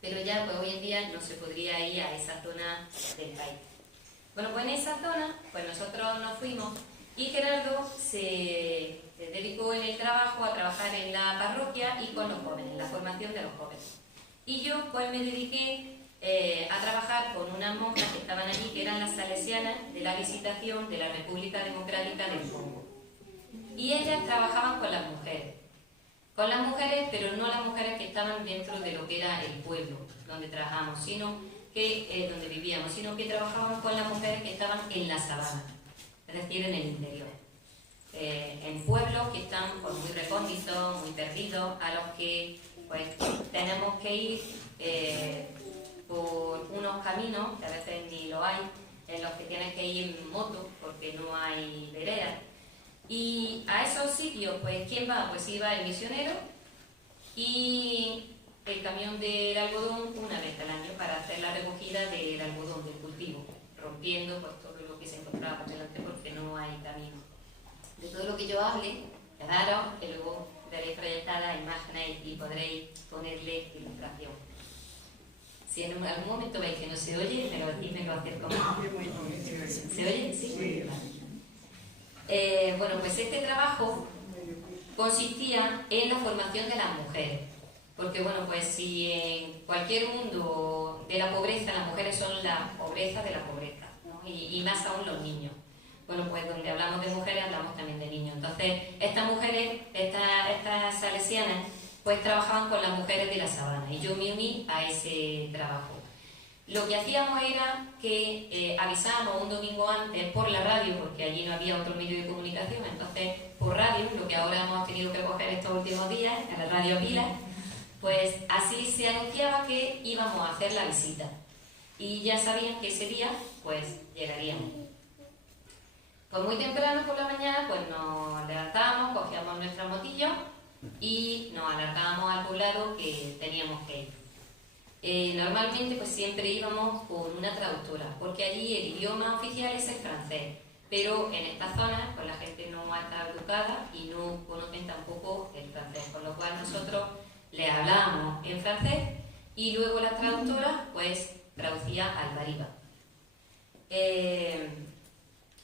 Pero ya pues, hoy en día no se podría ir a esa zona del país. Bueno, pues en esa zona pues nosotros nos fuimos y Gerardo se dedicó en el trabajo a trabajar en la parroquia y con los jóvenes, en la formación de los jóvenes. Y yo pues me dediqué a trabajar con unas monjas que estaban allí, que eran las salesianas de la Visitación de la República Democrática del Congo. Y ellas trabajaban con las mujeres. Con las mujeres, pero no las mujeres que estaban dentro de lo que era el pueblo donde trabajamos, donde vivíamos, sino que trabajábamos con las mujeres que estaban en la sabana, es decir, en el interior. En pueblos que están pues, muy recónditos, muy perdidos, a los que pues, tenemos que ir por unos caminos, que a veces ni lo hay, en los que tienes que ir en moto porque no hay veredas. Y a esos sitios, pues, ¿quién va? Pues iba el misionero y el camión del algodón una vez al año para hacer la recogida del algodón, del cultivo, rompiendo pues, todo lo que se encontraba por delante porque no hay camino. De todo lo que yo hable, quedaros, que luego veréis proyectadas imágenes y podréis ponerle ilustración. Si en algún momento veis que no se oye, me lo decís, me lo acerco más. ¿Se oye? Sí. Bueno, pues este trabajo consistía en la formación de las mujeres. Porque, bueno, pues si en cualquier mundo de la pobreza, las mujeres son la pobreza de la pobreza, ¿no? Y más aún los niños. Bueno, pues donde hablamos de mujeres, hablamos también de niños. Entonces, estas mujeres, estas salesianas, pues trabajaban con las mujeres de la sabana. Y yo me uní a ese trabajo. Lo que hacíamos era que avisábamos un domingo antes por la radio, porque allí no había otro medio de comunicación, entonces por radio, lo que ahora hemos tenido que coger estos últimos días, a la radio Pilas, pues así se anunciaba que íbamos a hacer la visita. Y ya sabían que ese día, pues llegaríamos. Pues muy temprano por la mañana, pues nos levantábamos, cogíamos nuestra motillo y nos alargábamos al poblado que teníamos que ir. Normalmente pues siempre íbamos con una traductora, porque allí el idioma oficial es el francés, pero en esta zona pues la gente no está educada y no conocen tampoco el francés, con lo cual nosotros le hablábamos en francés y luego la traductora pues traducía al bariba.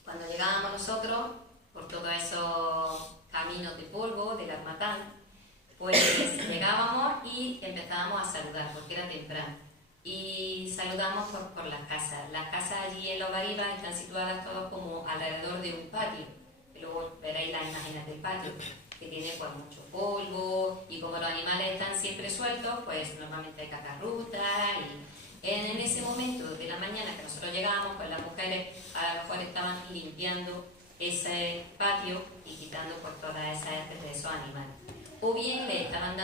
Cuando llegábamos nosotros por todos esos caminos de polvo del Harmattan, pues llegábamos y empezábamos a saludar, porque era temprano. Y saludamos por las casas. Las casas allí en los baribas están situadas todas como alrededor de un patio. Luego veréis las imágenes del patio, que tiene pues mucho polvo, y como los animales están siempre sueltos, pues normalmente hay cacarrutas. Y en ese momento de la mañana que nosotros llegábamos, pues las mujeres a lo mejor estaban limpiando ese patio y quitando pues todas esas heces de esos animales. O bien estaban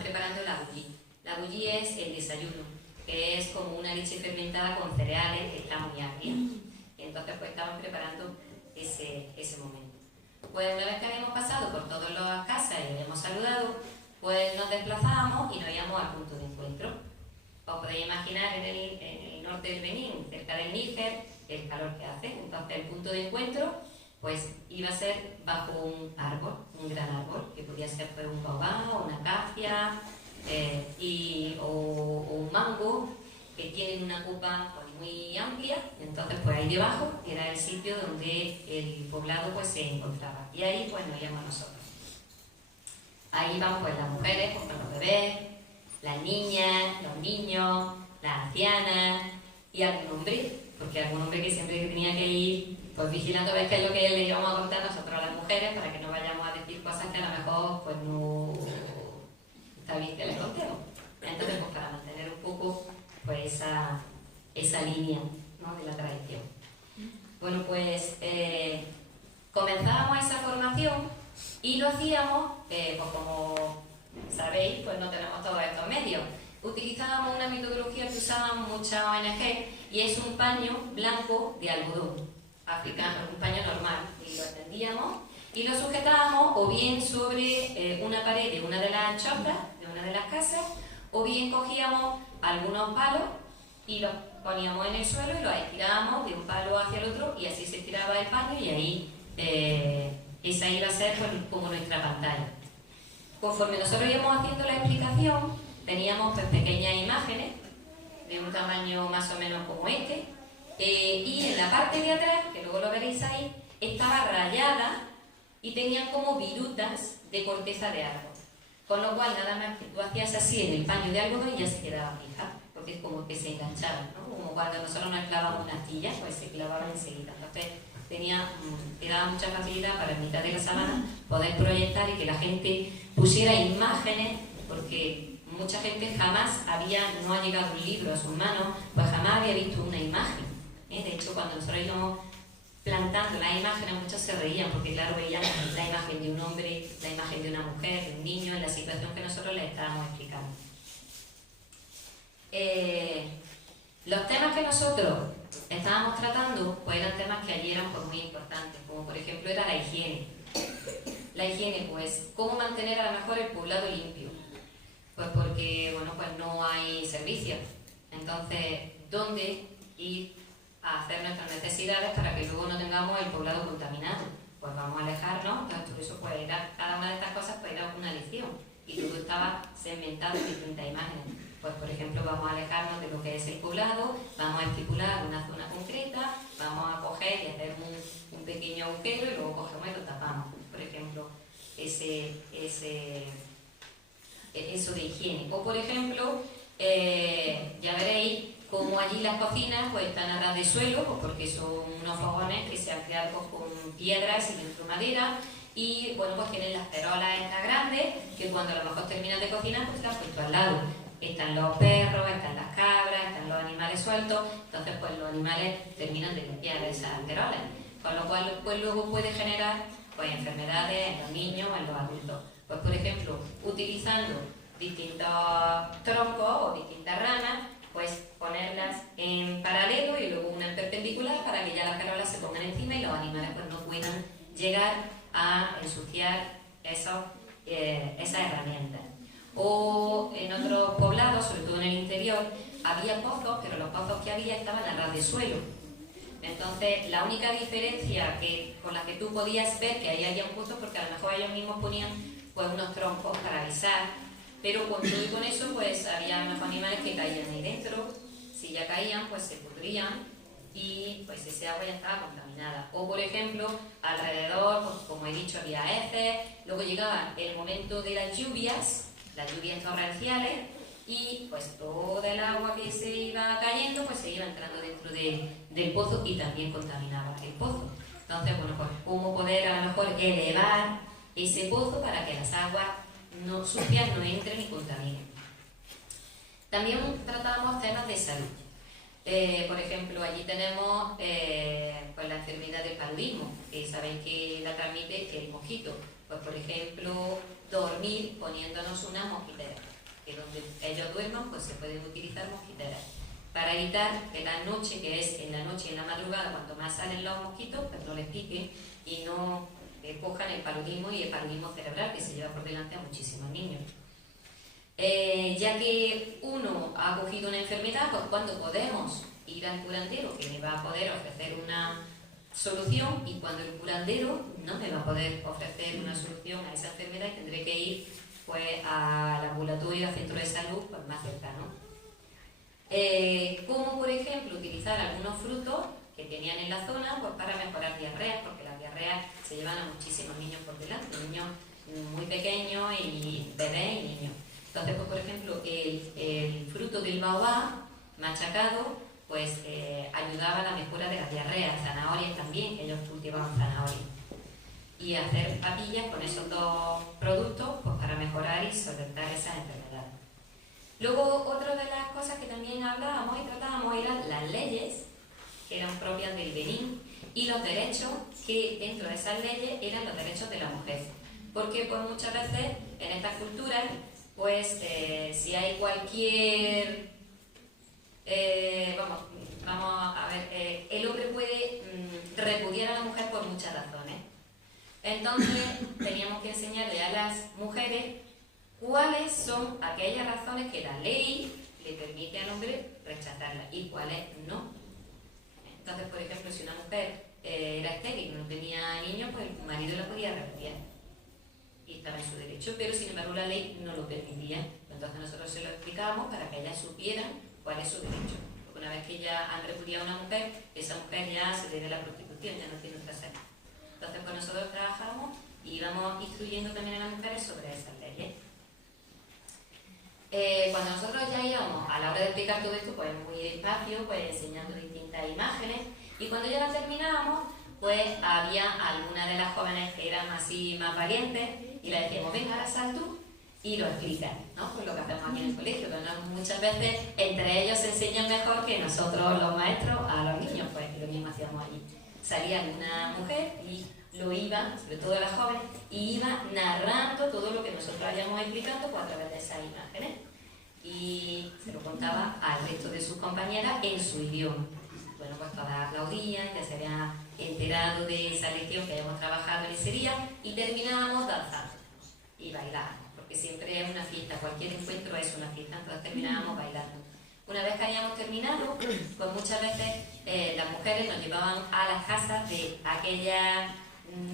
preparando la bouillie. La bouillie es el desayuno, que es como una leche fermentada con cereales que está muy agria. Y entonces pues estaban preparando ese momento. Pues una vez que habíamos pasado por todas las casas y habíamos saludado, pues nos desplazábamos y nos íbamos al punto de encuentro. Os podéis imaginar en el norte del Benín, cerca del Níger, el calor que hace. Entonces el punto de encuentro pues iba a ser bajo un árbol, un gran árbol, que podía ser pues, un baobab, una acacia o un mango, que tienen una copa pues, muy amplia, entonces pues ahí debajo era el sitio donde el poblado pues se encontraba. Y ahí pues nos íbamos nosotros. Ahí iban pues las mujeres pues, con los bebés, las niñas, los niños, las ancianas y algún hombre, porque algún hombre que siempre tenía que ir pues vigilando a ver qué es lo que le íbamos a contar nosotros a las mujeres para que no vayamos a decir cosas que a lo mejor pues no está bien que les contemos. Entonces pues para mantener un poco pues esa línea, ¿no? De la tradición. Bueno pues comenzábamos esa formación y lo hacíamos, pues como sabéis, pues no tenemos todos estos medios. Utilizábamos una metodología que usaban muchas ONG y es un paño blanco de algodón africano, un paño normal, y lo extendíamos y lo sujetábamos o bien sobre una pared de una de las chozas, de una de las casas, o bien cogíamos algunos palos y los poníamos en el suelo y los estirábamos de un palo hacia el otro y así se estiraba el paño y ahí esa iba a ser pues, como nuestra pantalla. Conforme nosotros íbamos haciendo la explicación, teníamos pues, pequeñas imágenes de un tamaño más o menos como este, y en la parte de atrás, que luego lo veréis ahí, estaba rayada y tenían como virutas de corteza de árbol. Con lo cual, nada más que tú hacías así en el paño de algodón y ya se quedaba fija, porque es como que se enganchaba, ¿no? Como cuando nosotros nos clavamos una astilla, pues se clavaba enseguida. Entonces, te daba mucha facilidad para en mitad de la sabana poder proyectar y que la gente pusiera imágenes, porque mucha gente jamás no ha llegado un libro a sus manos, pues jamás había visto una imagen. De hecho, cuando nosotros íbamos plantando las imágenes, muchos se reían porque claro, veían la imagen de un hombre, la imagen de una mujer, de un niño, en la situación que nosotros les estábamos explicando. Los temas que nosotros estábamos tratando pues eran temas que allí eran pues, muy importantes, como por ejemplo era la higiene. La higiene, pues, ¿cómo mantener a lo mejor el poblado limpio? Pues porque, bueno, pues no hay servicios. Entonces, ¿dónde ir a hacer nuestras necesidades para que luego no tengamos el poblado contaminado? Pues vamos a alejarnos. Entonces, por eso, pues, cada una de estas cosas pues, era una lección. Y todo estaba segmentado en distintas imágenes. Pues, por ejemplo, vamos a alejarnos de lo que es el poblado, vamos a estipular una zona concreta, vamos a coger y hacer un pequeño agujero y luego cogemos y lo tapamos. Por ejemplo, eso de higiene. O, por ejemplo, ya veréis cómo allí las cocinas pues, están a ras de suelo, pues, porque son unos fogones que se han creado pues, con piedras y dentro madera. Y bueno, pues tienen las perolas estas grandes que cuando a lo mejor terminan de cocinar, pues las han puesto al lado. Están los perros, están las cabras, están los animales sueltos, entonces pues los animales terminan de limpiar esas perolas, con lo cual pues luego puede generar pues enfermedades en los niños o en los adultos. Pues por ejemplo, utilizando distintos troncos o distintas ramas, pues ponerlas en paralelo y luego una en perpendicular para que ya las perolas se pongan encima y los animales pues no puedan llegar a ensuciar esas herramientas. O en otros poblados, sobre todo en el interior, había pozos, pero los pozos que había estaban a ras de suelo. Entonces, la única diferencia con la que tú podías ver que ahí había un pozo, porque a lo mejor ellos mismos ponían pues, unos troncos para avisar, pero con todo y con eso, pues había unos animales que caían ahí dentro. Si ya caían, pues se pudrían y pues ese agua ya estaba contaminada. O por ejemplo, alrededor, pues, como he dicho, había heces, luego llegaba el momento de las lluvias torrenciales y pues toda el agua que se iba cayendo pues se iba entrando dentro del pozo y también contaminaba el pozo. Entonces, bueno, pues cómo poder a lo mejor elevar ese pozo para que las aguas sucias no entren y contaminen. También tratábamos temas de salud. Por ejemplo, allí tenemos pues la enfermedad del paludismo, que sabéis que la transmite el mosquito. Pues, por ejemplo, dormir poniéndonos unas mosquiteras, que donde ellos duerman, pues se pueden utilizar mosquiteras. Para evitar que la noche, que es en la noche y en la madrugada, cuanto más salen los mosquitos, pues no les piquen y no cojan el paludismo y el paludismo cerebral, que se lleva por delante a muchísimos niños. Ya que uno ha cogido una enfermedad, pues cuando podemos ir al curandero, que me va a poder ofrecer solución, y cuando el curandero no me va a poder ofrecer una solución a esa enfermedad, y tendré que ir pues al ambulatorio, al centro de salud pues, más cercano. Como por ejemplo utilizar algunos frutos que tenían en la zona pues, para mejorar diarreas, porque las diarreas se llevan a muchísimos niños por delante, niños muy pequeños y bebés y niños. Entonces, pues, por ejemplo, el fruto del baobab machacado pues ayudaba a la mejora de las diarreas, zanahorias también, que ellos cultivaban zanahorias. Y hacer papillas con esos dos productos pues, para mejorar y solventar esas enfermedades. Luego, otra de las cosas que también hablábamos y tratábamos eran las leyes que eran propias del Benín y los derechos que dentro de esas leyes eran los derechos de la mujer. Porque pues, muchas veces en estas culturas, pues si hay cualquier... vamos a ver, el hombre puede repudiar a la mujer por muchas razones. Entonces teníamos que enseñarle a las mujeres cuáles son aquellas razones que la ley le permite al hombre rechazarlas y cuáles no. Entonces, por ejemplo, si una mujer era estéril y no tenía niños, pues el marido la podía repudiar y estaba en su derecho, pero sin embargo la ley no lo permitía. Entonces nosotros se lo explicábamos para que ellas supieran cuál es su derecho. Porque una vez que ya han repudiado a una mujer, esa mujer ya se debe a la prostitución, ya no tiene otra salida. Entonces, pues nosotros trabajamos y íbamos instruyendo también a las mujeres sobre esas leyes. Cuando nosotros ya íbamos a la hora de explicar todo esto, pues muy despacio, pues enseñando distintas imágenes, y cuando ya la terminábamos, pues había algunas de las jóvenes que eran así más valientes y le decíamos, venga, ahora sal tú y lo explicas, ¿no? Pues lo que hacemos aquí en el colegio, pero ¿no? Muchas veces entre ellos se enseñan mejor que nosotros los maestros a los niños, pues lo mismo hacíamos allí. Salía una mujer y lo iba, sobre todo las jóvenes, y iba narrando todo lo que nosotros habíamos explicado pues, a través de esas imágenes. Y se lo contaba al resto de sus compañeras en su idioma. Bueno, pues todas aplaudían, ya se habían enterado de esa lección que habíamos trabajado en ese día, y terminábamos danzando y bailando, porque siempre es una fiesta, cualquier encuentro es una fiesta, entonces terminábamos bailando. Una vez que habíamos terminado, pues muchas veces las mujeres nos llevaban a las casas de aquellas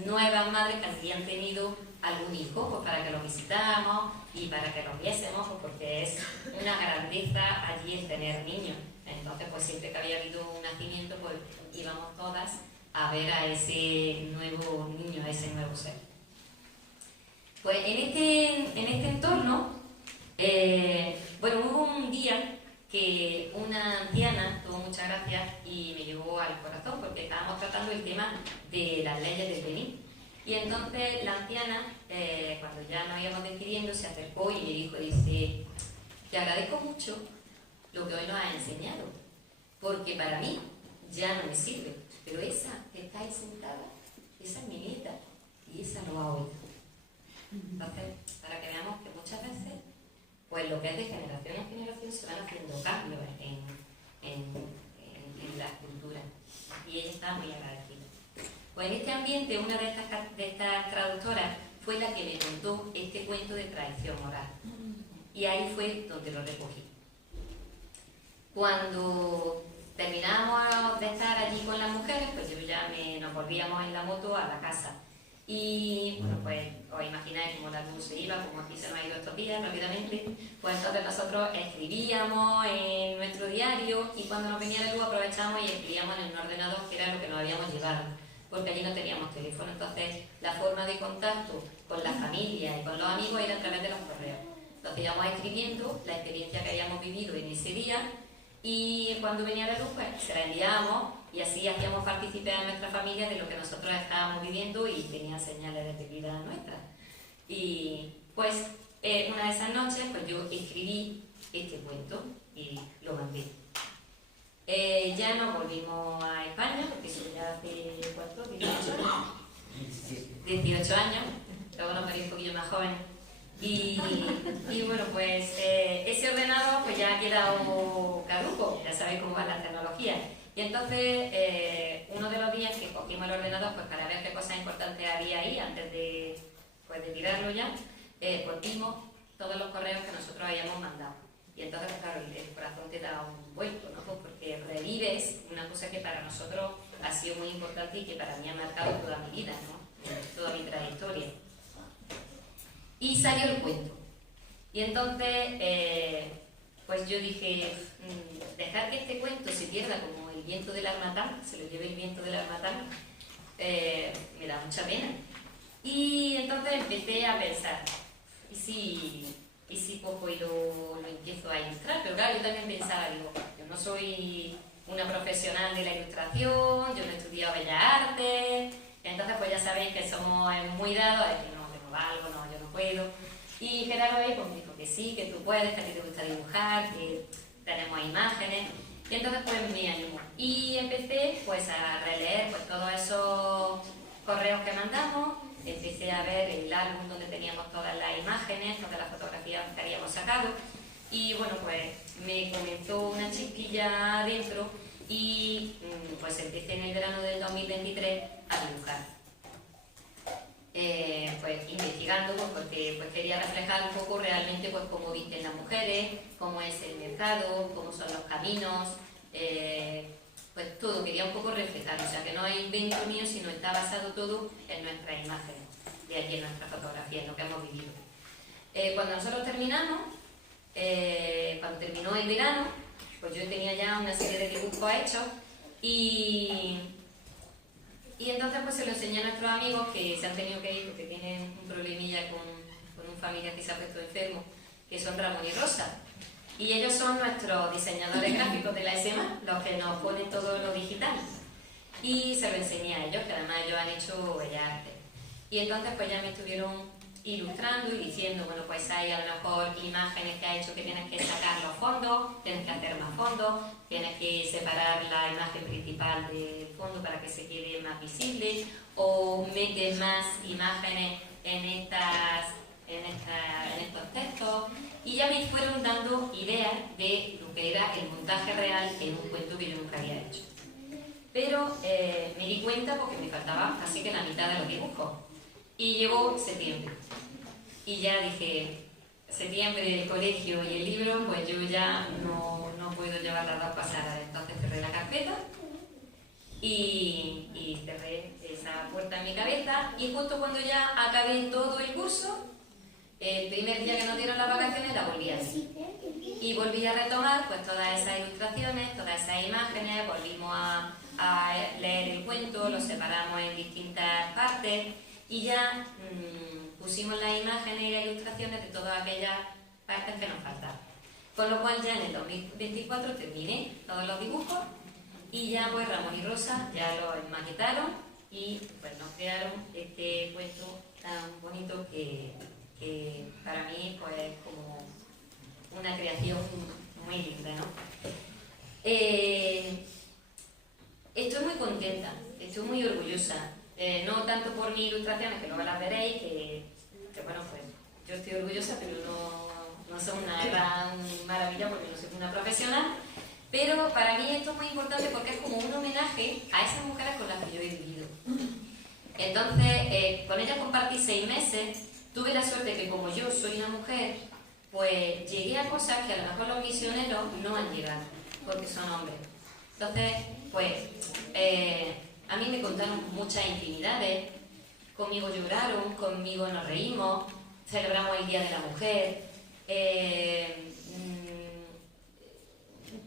nuevas madres que habían tenido algún hijo, pues para que los visitáramos y para que los viésemos, pues porque es una grandeza allí el tener niños. Entonces, pues siempre que había habido un nacimiento, pues íbamos todas a ver a ese nuevo niño, a ese nuevo ser. Pues en este entorno, bueno, hubo un día que una anciana tuvo muchas gracias y me llegó al corazón porque estábamos tratando el tema de las leyes del Benín. Y entonces la anciana, cuando ya nos íbamos despidiendo, se acercó y me dijo, dice, te agradezco mucho lo que hoy nos has enseñado, porque para mí ya no me sirve, pero esa que está ahí sentada, esa es mi nieta y esa no va a oír. Entonces, para que veamos que muchas veces pues lo que es de generación en generación se van haciendo cambios en las culturas, y ella está muy agradecida. Pues en este ambiente una de estas traductoras fue la que me contó este cuento de tradición oral, y ahí fue donde lo recogí. Cuando terminábamos de estar allí con las mujeres, pues nos volvíamos en la moto a la casa. Y bueno, pues os imagináis cómo la luz se iba, como aquí se nos ha ido estos días rápidamente. Pues entonces nosotros escribíamos en nuestro diario, y cuando nos venía la luz aprovechábamos y escribíamos en un ordenador, que era lo que nos habíamos llevado, porque allí no teníamos teléfono. Entonces la forma de contacto con la familia y con los amigos era a través de los correos. Entonces íbamos escribiendo la experiencia que habíamos vivido en ese día, y cuando venía la luz pues se la enviábamos, y así hacíamos participar a nuestra familia de lo que nosotros estábamos viviendo, y tenía señales de vida nuestras. Y pues una de esas noches pues yo escribí este cuento y lo mandé. Ya nos volvimos a España, porque eso ya hace ¿cuánto? 18 años, luego nos parí un poquillo más joven. Y bueno, pues ese ordenador pues ya ha quedado caduco, ya sabéis cómo va la tecnología. Y entonces, uno de los días que cogimos el ordenador, pues para ver qué cosas importantes había ahí, antes de tirarlo ya, pues vimos todos los correos que nosotros habíamos mandado. Y entonces, claro, el corazón te da un vuelco, ¿no? Pues porque revives una cosa que para nosotros ha sido muy importante y que para mí ha marcado toda mi vida, ¿no? Toda mi trayectoria. Y salió el cuento. Y entonces, pues yo dije, dejar que este cuento se pierda como el viento del armatán, se lo lleve el viento del armatán, me da mucha pena. Y entonces empecé a pensar, ¿y si cojo y lo empiezo a ilustrar? Pero claro, yo también pensaba, digo, yo no soy una profesional de la ilustración, yo no he estudiado Bellas Artes, entonces pues ya sabéis que somos muy dados a decir, no, yo no valgo, no, yo no puedo. Y Gerardo ahí pues me dijo que sí, que tú puedes, que a ti te gusta dibujar, que tenemos imágenes. Y entonces pues me animó. Y empecé pues a releer pues todos esos correos que mandamos, empecé a ver el álbum donde teníamos todas las imágenes, todas las fotografías que habíamos sacado. Y bueno, pues me comenzó una chispilla adentro y pues empecé en el verano del 2023 a dibujar. Pues investigando, pues, porque pues, quería reflejar un poco realmente pues cómo visten las mujeres, cómo es el mercado, cómo son los caminos, pues todo, quería un poco reflejar, o sea que no hay invento mío, sino está basado todo en nuestras imágenes, de allí en nuestra fotografía, en lo que hemos vivido. Cuando nosotros terminamos, cuando terminó el verano, pues yo tenía ya una serie de dibujos hechos y entonces pues se lo enseñé a nuestros amigos que se han tenido que ir porque tienen un problemilla con un familiar que se ha puesto enfermo, que son Ramón y Rosa. Y ellos son nuestros diseñadores gráficos de la SMA, los que nos ponen todo lo digital. Y se lo enseñé a ellos, que además ellos han hecho Bellas Artes. Y entonces pues ya me estuvieron ilustrando y diciendo, bueno, pues hay a lo mejor imágenes que ha hecho que tienes que sacar los fondos, tienes que hacer más fondos, tienes que separar la imagen principal del fondo para que se quede más visible, o metes más imágenes en estos textos, y ya me fueron dando ideas de lo que era el montaje real en un cuento que yo nunca había hecho. Pero me di cuenta porque me faltaba casi que la mitad de los dibujos. Y llegó septiembre. Y ya dije, septiembre el colegio y el libro, pues yo ya no puedo llevar las dos pasadas. Entonces cerré la carpeta y cerré esa puerta en mi cabeza. Y justo cuando ya acabé todo el curso, el primer día que nos dieron las vacaciones, la volví a hacer. Y volví a retomar pues todas esas ilustraciones, todas esas imágenes, volvimos a leer el cuento, lo separamos en distintas partes. Y ya pusimos las imágenes y las ilustraciones de todas aquellas partes que nos faltaban. Con lo cual ya en el 2024 terminé todos los dibujos y ya pues Ramón y Rosa ya los maquetaron y pues nos crearon este cuento tan bonito que para mí pues es como una creación muy linda, ¿no? Estoy muy contenta, estoy muy orgullosa. No tanto por mis ilustraciones, que luego las veréis, que bueno, pues yo estoy orgullosa, pero no soy una gran maravilla porque no soy una profesional, pero para mí esto es muy importante porque es como un homenaje a esas mujeres con las que yo he vivido. Entonces, con ellas compartí 6 meses, tuve la suerte que como yo soy una mujer, pues llegué a cosas que a lo mejor los misioneros no han llegado, porque son hombres. Entonces, pues... a mí me contaron muchas intimidades, conmigo lloraron, conmigo nos reímos, celebramos el Día de la Mujer,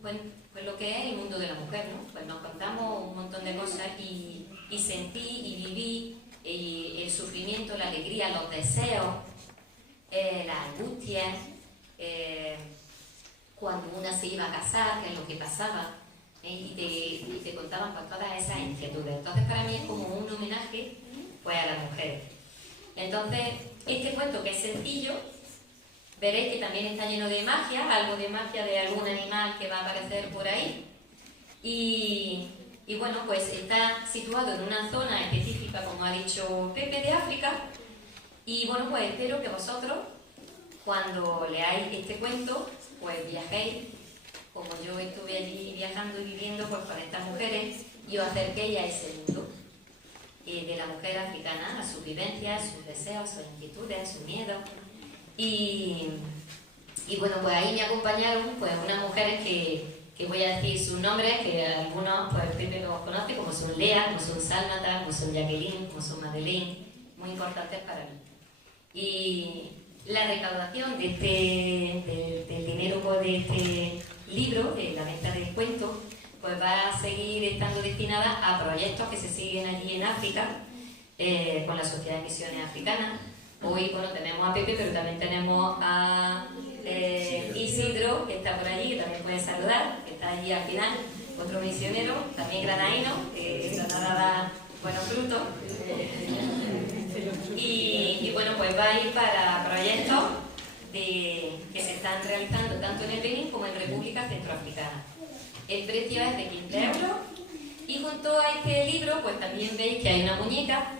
pues lo que es el mundo de la mujer, ¿no? Pues nos contamos un montón de cosas y sentí y viví el sufrimiento, la alegría, los deseos, las angustias, cuando una se iba a casar, qué es lo que pasaba. Y te contaban pues, todas esas inquietudes. Entonces para mí es como un homenaje pues, a las mujeres. Entonces, este cuento que es sencillo, veréis que también está lleno de magia, algo de magia de algún animal que va a aparecer por ahí. Y bueno, pues está situado en una zona específica, como ha dicho Pepe, de África. Y bueno, pues espero que vosotros, cuando leáis este cuento, pues viajéis como yo estuve allí viajando y viviendo pues, con estas mujeres, y os acerquéis a ese mundo de la mujer africana, a sus vivencias, sus deseos, sus inquietudes, sus miedos. Y bueno, pues ahí me acompañaron pues, unas mujeres que que voy a decir sus nombres, que algunos pues Pepe los conoce, como son Lea, como son Sálmata, como son Jacqueline, como son Madeleine, muy importantes para mí. Y la recaudación del dinero pues, de este libro, de la venta del cuento, pues va a seguir estando destinada a proyectos que se siguen allí en África, con la Sociedad de Misiones Africanas. Hoy, bueno, tenemos a Pepe, pero también tenemos a Isidro, que está por allí, que también puede saludar, que está allí al final, otro misionero, también granadino, que Granada da buenos frutos. Y bueno, pues va a ir para proyectos que se están realizando tanto en el Benín como en República Centroafricana. El precio es de 15 euros y junto a este libro pues también veis que hay una muñeca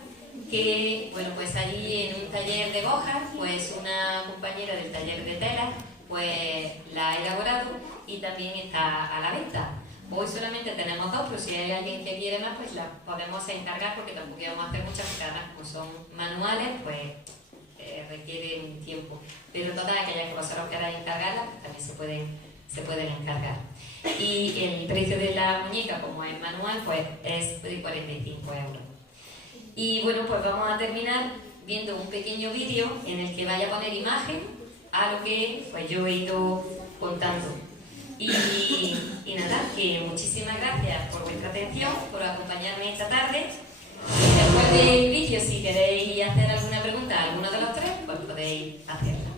que, bueno, pues allí en un taller de Bojas, pues una compañera del taller de tela pues la ha elaborado y también está a la venta. Hoy solamente tenemos dos, pero si hay alguien que quiere más, pues las podemos encargar porque tampoco vamos a hacer muchas caras, como son manuales, pues requieren tiempo. Pero todas aquellas que vosotros queráis encargarlas, pues también se pueden encargar. Y el precio de la muñeca, como es manual, pues es de 45 euros. Y bueno, pues vamos a terminar viendo un pequeño vídeo en el que vaya a poner imagen a lo que pues yo he ido contando. Y nada, que muchísimas gracias por vuestra atención, por acompañarme esta tarde. Después del vídeo, si queréis hacer alguna pregunta a alguno de los tres, pues podéis hacerla.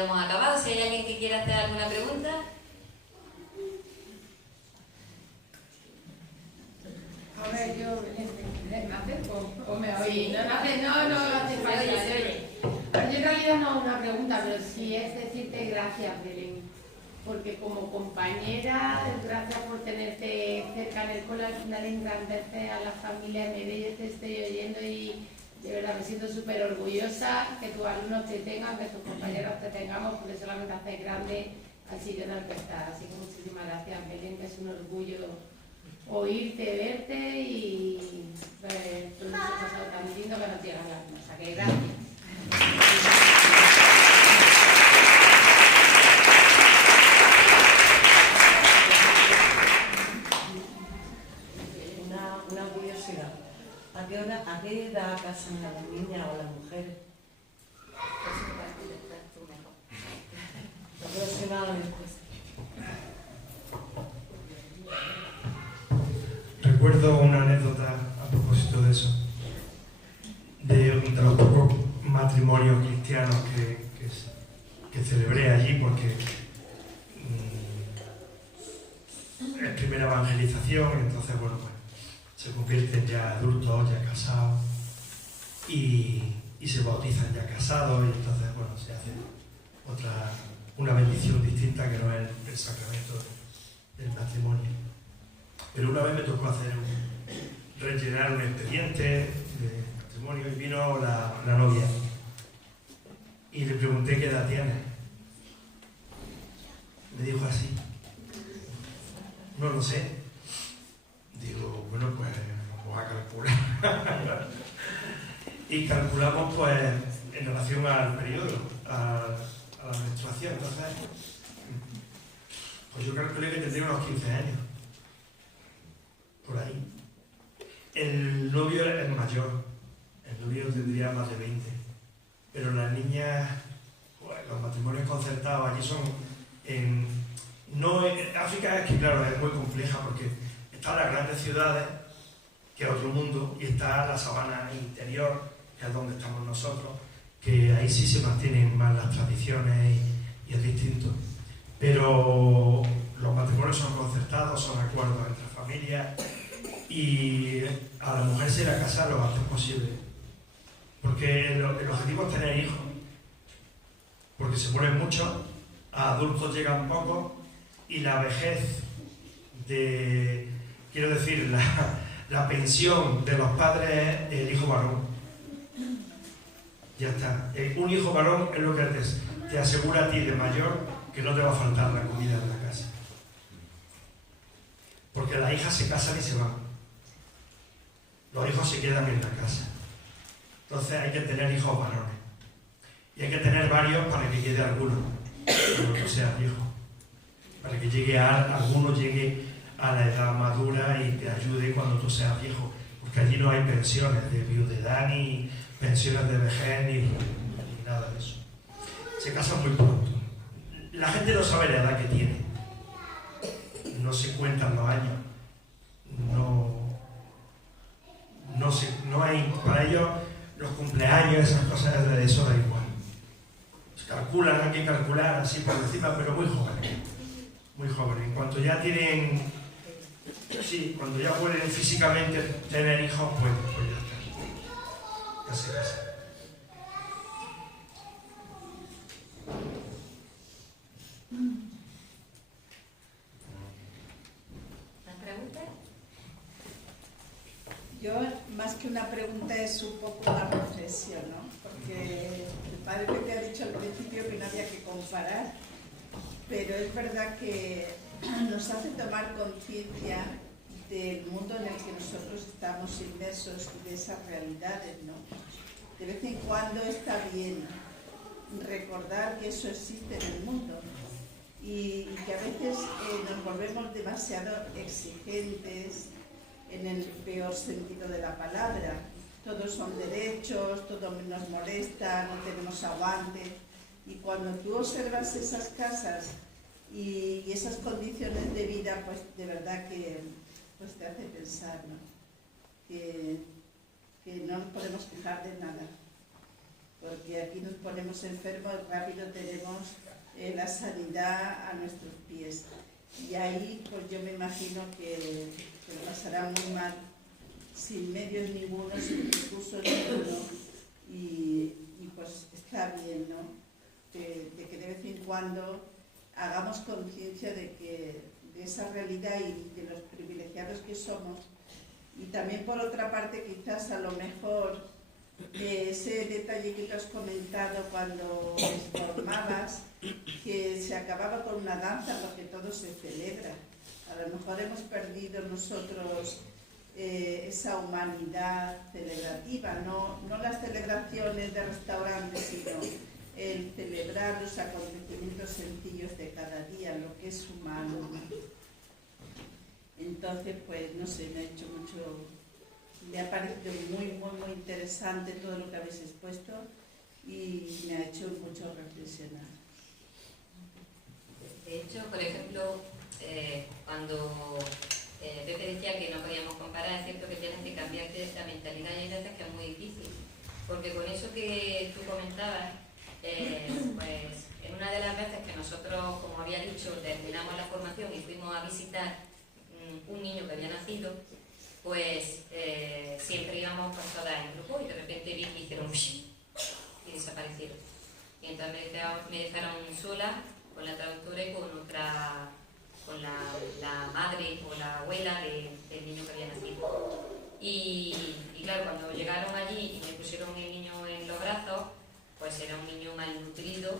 ya hemos acabado. Si hay alguien que quiera hacer alguna pregunta. A ver, yo me acerco o me oí. No hace falta. Se oye. Yo en realidad no hago una pregunta, pero sí es decirte gracias, Belén. Porque como compañera, gracias por tenerte cerca en el cole, al final engrandece a la familia de Medellín, te estoy oyendo y de verdad me siento súper orgullosa que tus alumnos te tengan, que tus compañeros te tengamos, porque solamente hace grande al sitio en el que estás. Así que muchísimas gracias, Belén, que es un orgullo oírte, verte y ver todo eso pasado tan lindo que nos llega a la alma. O sea que gracias. Una curiosidad. ¿A qué edad casan a la niña o a las mujeres? Aproximadamente. Recuerdo una anécdota a propósito de eso, de los pocos matrimonios cristianos que celebré allí, porque es primera evangelización, y entonces, bueno, pues se convierten ya adultos, ya casados, y se bautizan ya casados, y entonces, bueno, se hace una bendición distinta que no es el sacramento del matrimonio. Pero una vez me tocó rellenar un expediente de matrimonio y vino la novia y le pregunté qué edad tiene. Me dijo así: no lo sé. Digo, bueno, pues vamos a calcular. Y calculamos pues en relación al periodo, a la menstruación. Entonces, pues yo calculé que tendría unos 15 años. Por ahí. El novio es mayor, el novio tendría más de 20, pero las niñas, pues, los matrimonios concertados allí son África es que claro, es muy compleja porque están las grandes ciudades, que es otro mundo, y está la sabana interior, que es donde estamos nosotros, que ahí sí se mantienen más las tradiciones y es distinto. Pero los matrimonios son concertados, son acuerdos entre familias, y a la mujer se la casa lo antes posible, porque el objetivo es tener hijos, porque se mueren muchos, a adultos llegan pocos, y la vejez quiero decir, la pensión de los padres es el hijo varón. Ya está. Un hijo varón es lo que te asegura a ti de mayor que no te va a faltar la comida en la casa. Porque las hijas se casan y se van. Los hijos se quedan en la casa. Entonces hay que tener hijos varones. Y hay que tener varios para que quede alguno, cuando tú seas viejo. Para que alguno llegue a la edad madura y te ayude cuando tú seas viejo. Porque allí no hay pensiones de viudedad, ni pensiones de vejez, ni nada de eso. Se casan muy pronto. La gente no sabe la edad que tiene. No se cuentan los años. No hay, para ellos los cumpleaños, esas cosas, de eso da igual. Se calculan, hay que calcular así por encima, pero muy jóvenes. Muy jóvenes. En cuanto ya tienen, cuando ya pueden físicamente tener hijos, pues ya está. Ya se casan. Yo, más que una pregunta, es un poco una reflexión, ¿no? Porque el padre que te ha dicho al principio que no había que comparar, pero es verdad que nos hace tomar conciencia del mundo en el que nosotros estamos inmersos y de esas realidades, ¿no? De vez en cuando está bien recordar que eso existe en el mundo y que a veces nos volvemos demasiado exigentes, en el peor sentido de la palabra. Todos son derechos, todo nos molesta, no tenemos aguante. Y cuando tú observas esas casas y esas condiciones de vida, pues de verdad que pues te hace pensar, ¿no? Que no nos podemos quejar de nada. porque aquí nos ponemos enfermos y rápido tenemos la sanidad a nuestros pies. Y ahí pues yo me imagino que lo pasará muy mal, sin medios ninguno, sin recursos ninguno, y pues está bien, ¿no? De que de vez en cuando hagamos conciencia de esa realidad y de los privilegiados que somos. Y también por otra parte, quizás a lo mejor ese detalle que tú has comentado cuando les formabas, que se acababa con una danza porque todo se celebra. A lo mejor hemos perdido nosotros esa humanidad celebrativa, no las celebraciones de restaurantes, sino el celebrar los acontecimientos sencillos de cada día, lo que es humano. Entonces, pues, no sé, me ha parecido muy interesante todo lo que habéis expuesto y me ha hecho mucho reflexionar. De hecho, por ejemplo, cuando Pepe decía que no podíamos comparar, es cierto que tienes que cambiarte esta mentalidad y hay veces que es muy difícil, porque con eso que tú comentabas, pues en una de las veces que nosotros, como había dicho, terminamos la formación y fuimos a visitar un niño que había nacido, pues siempre íbamos pues, todas en grupo y de repente vi que hicieron y desaparecieron. Y entonces me dejaron sola con la traductora y con la madre o la abuela del niño que había nacido. Y claro, cuando llegaron allí y me pusieron el niño en los brazos, pues era un niño malnutrido,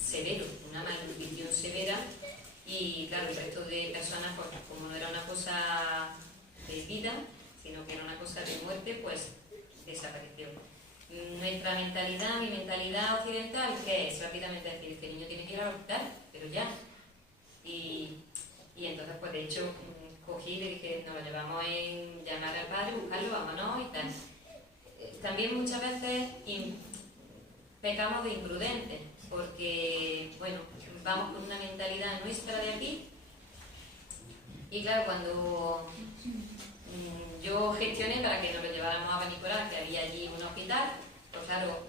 severo, una malnutrición severa. Y claro, el resto de personas, pues, como no era una cosa de vida, sino que era una cosa de muerte, pues desapareció. Nuestra mentalidad, mi mentalidad occidental, ¿qué es? Rápidamente decir que el niño tiene que ir al hospital, pero ya. Y entonces, pues de hecho, cogí y le dije, nos lo llevamos en llamar al padre, buscarlo, vámonos y tal. También muchas veces pecamos de imprudentes, porque, bueno, vamos con una mentalidad nuestra de aquí y claro, cuando yo gestioné para que nos lo lleváramos a Benicoral, que había allí un hospital, pues claro,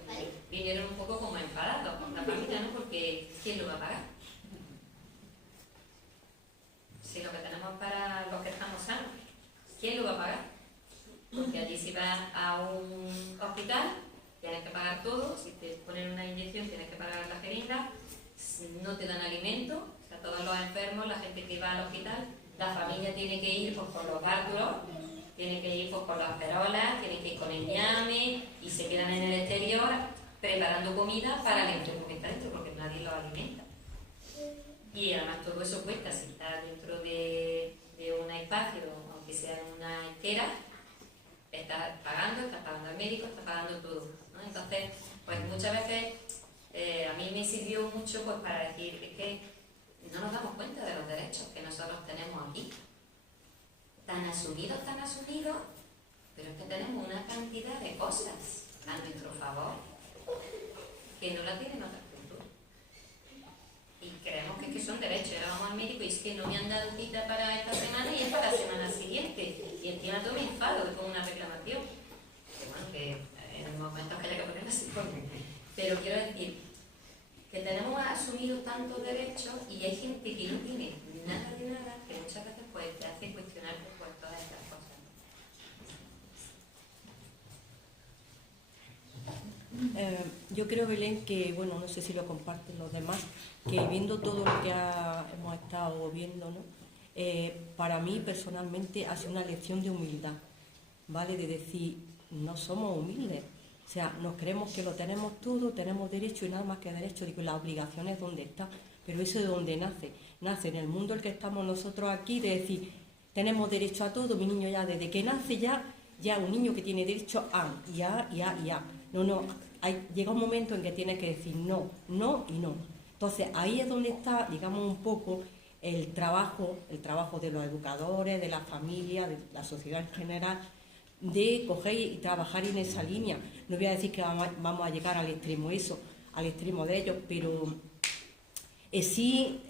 vinieron un poco como enfadados con la familia, ¿no? Porque ¿quién lo va a pagar? Si lo que tenemos para los que estamos sanos, ¿quién lo va a pagar? Porque allí si vas a un hospital tienes que pagar todo, si te ponen una inyección tienes que pagar la jeringa, no te dan alimento, o sea, todos los enfermos, la gente que va al hospital, la familia tiene que ir pues, con los bártulos, tiene que ir pues, con las perolas, tiene que ir con el ñame y se quedan en el exterior preparando comida para el enfermo que está dentro, porque nadie los alimenta. Y además todo eso cuesta, si está dentro de un espacio, aunque sea en una estera, estás pagando al médico, estás pagando todo, ¿no? Entonces, pues muchas veces a mí me sirvió mucho pues, para decir que no nos damos cuenta de los derechos que nosotros tenemos aquí. Tan asumidos, pero es que tenemos una cantidad de cosas a nuestro favor que no la tienen otras culturas. Y creemos que son derechos. Ahora vamos al médico y es que no me han dado cita para esta semana y es para la semana siguiente. Y encima todo me enfado con una reclamación. Que bueno, que en el momento que haya que ponerla se pone. Pero quiero decir que tenemos asumido tantos derechos y hay gente que no tiene nada de nada, que muchas veces pues, te hace cuestionar por todas estas cosas. Yo creo, Belén, que, bueno, no sé si lo comparten los demás, que viendo todo lo que hemos estado viendo, ¿no? Para mí personalmente ha sido una lección de humildad, ¿vale? De decir, no somos humildes. O sea, nos creemos que lo tenemos todo, tenemos derecho y nada más que derecho. Digo, la obligación es donde está, pero eso es donde nace. Nace en el mundo en el que estamos nosotros aquí, de decir, tenemos derecho a todo. Mi niño ya, desde que nace ya un niño que tiene derecho a, y a. No, llega un momento en que tienes que decir no y no. Entonces, ahí es donde está, digamos, un poco el trabajo de los educadores, de la familia, de la sociedad en general, de coger y trabajar en esa línea. No voy a decir que vamos a llegar al extremo de ellos, pero sí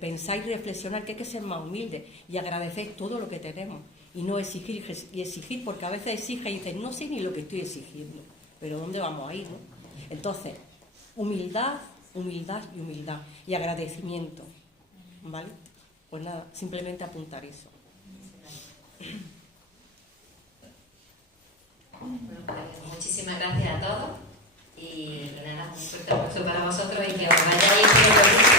pensar y reflexionar que hay que ser más humildes y agradecer todo lo que tenemos. y no exigir y exigir, porque a veces exige y dices, no sé ni lo que estoy exigiendo, pero ¿dónde vamos a ir, no? Entonces, humildad, humildad y humildad, y agradecimiento, ¿vale? Pues nada, simplemente apuntar eso. Bueno, pues muchísimas gracias a todos y nada, un fuerte aplauso para vosotros y que os vayáis.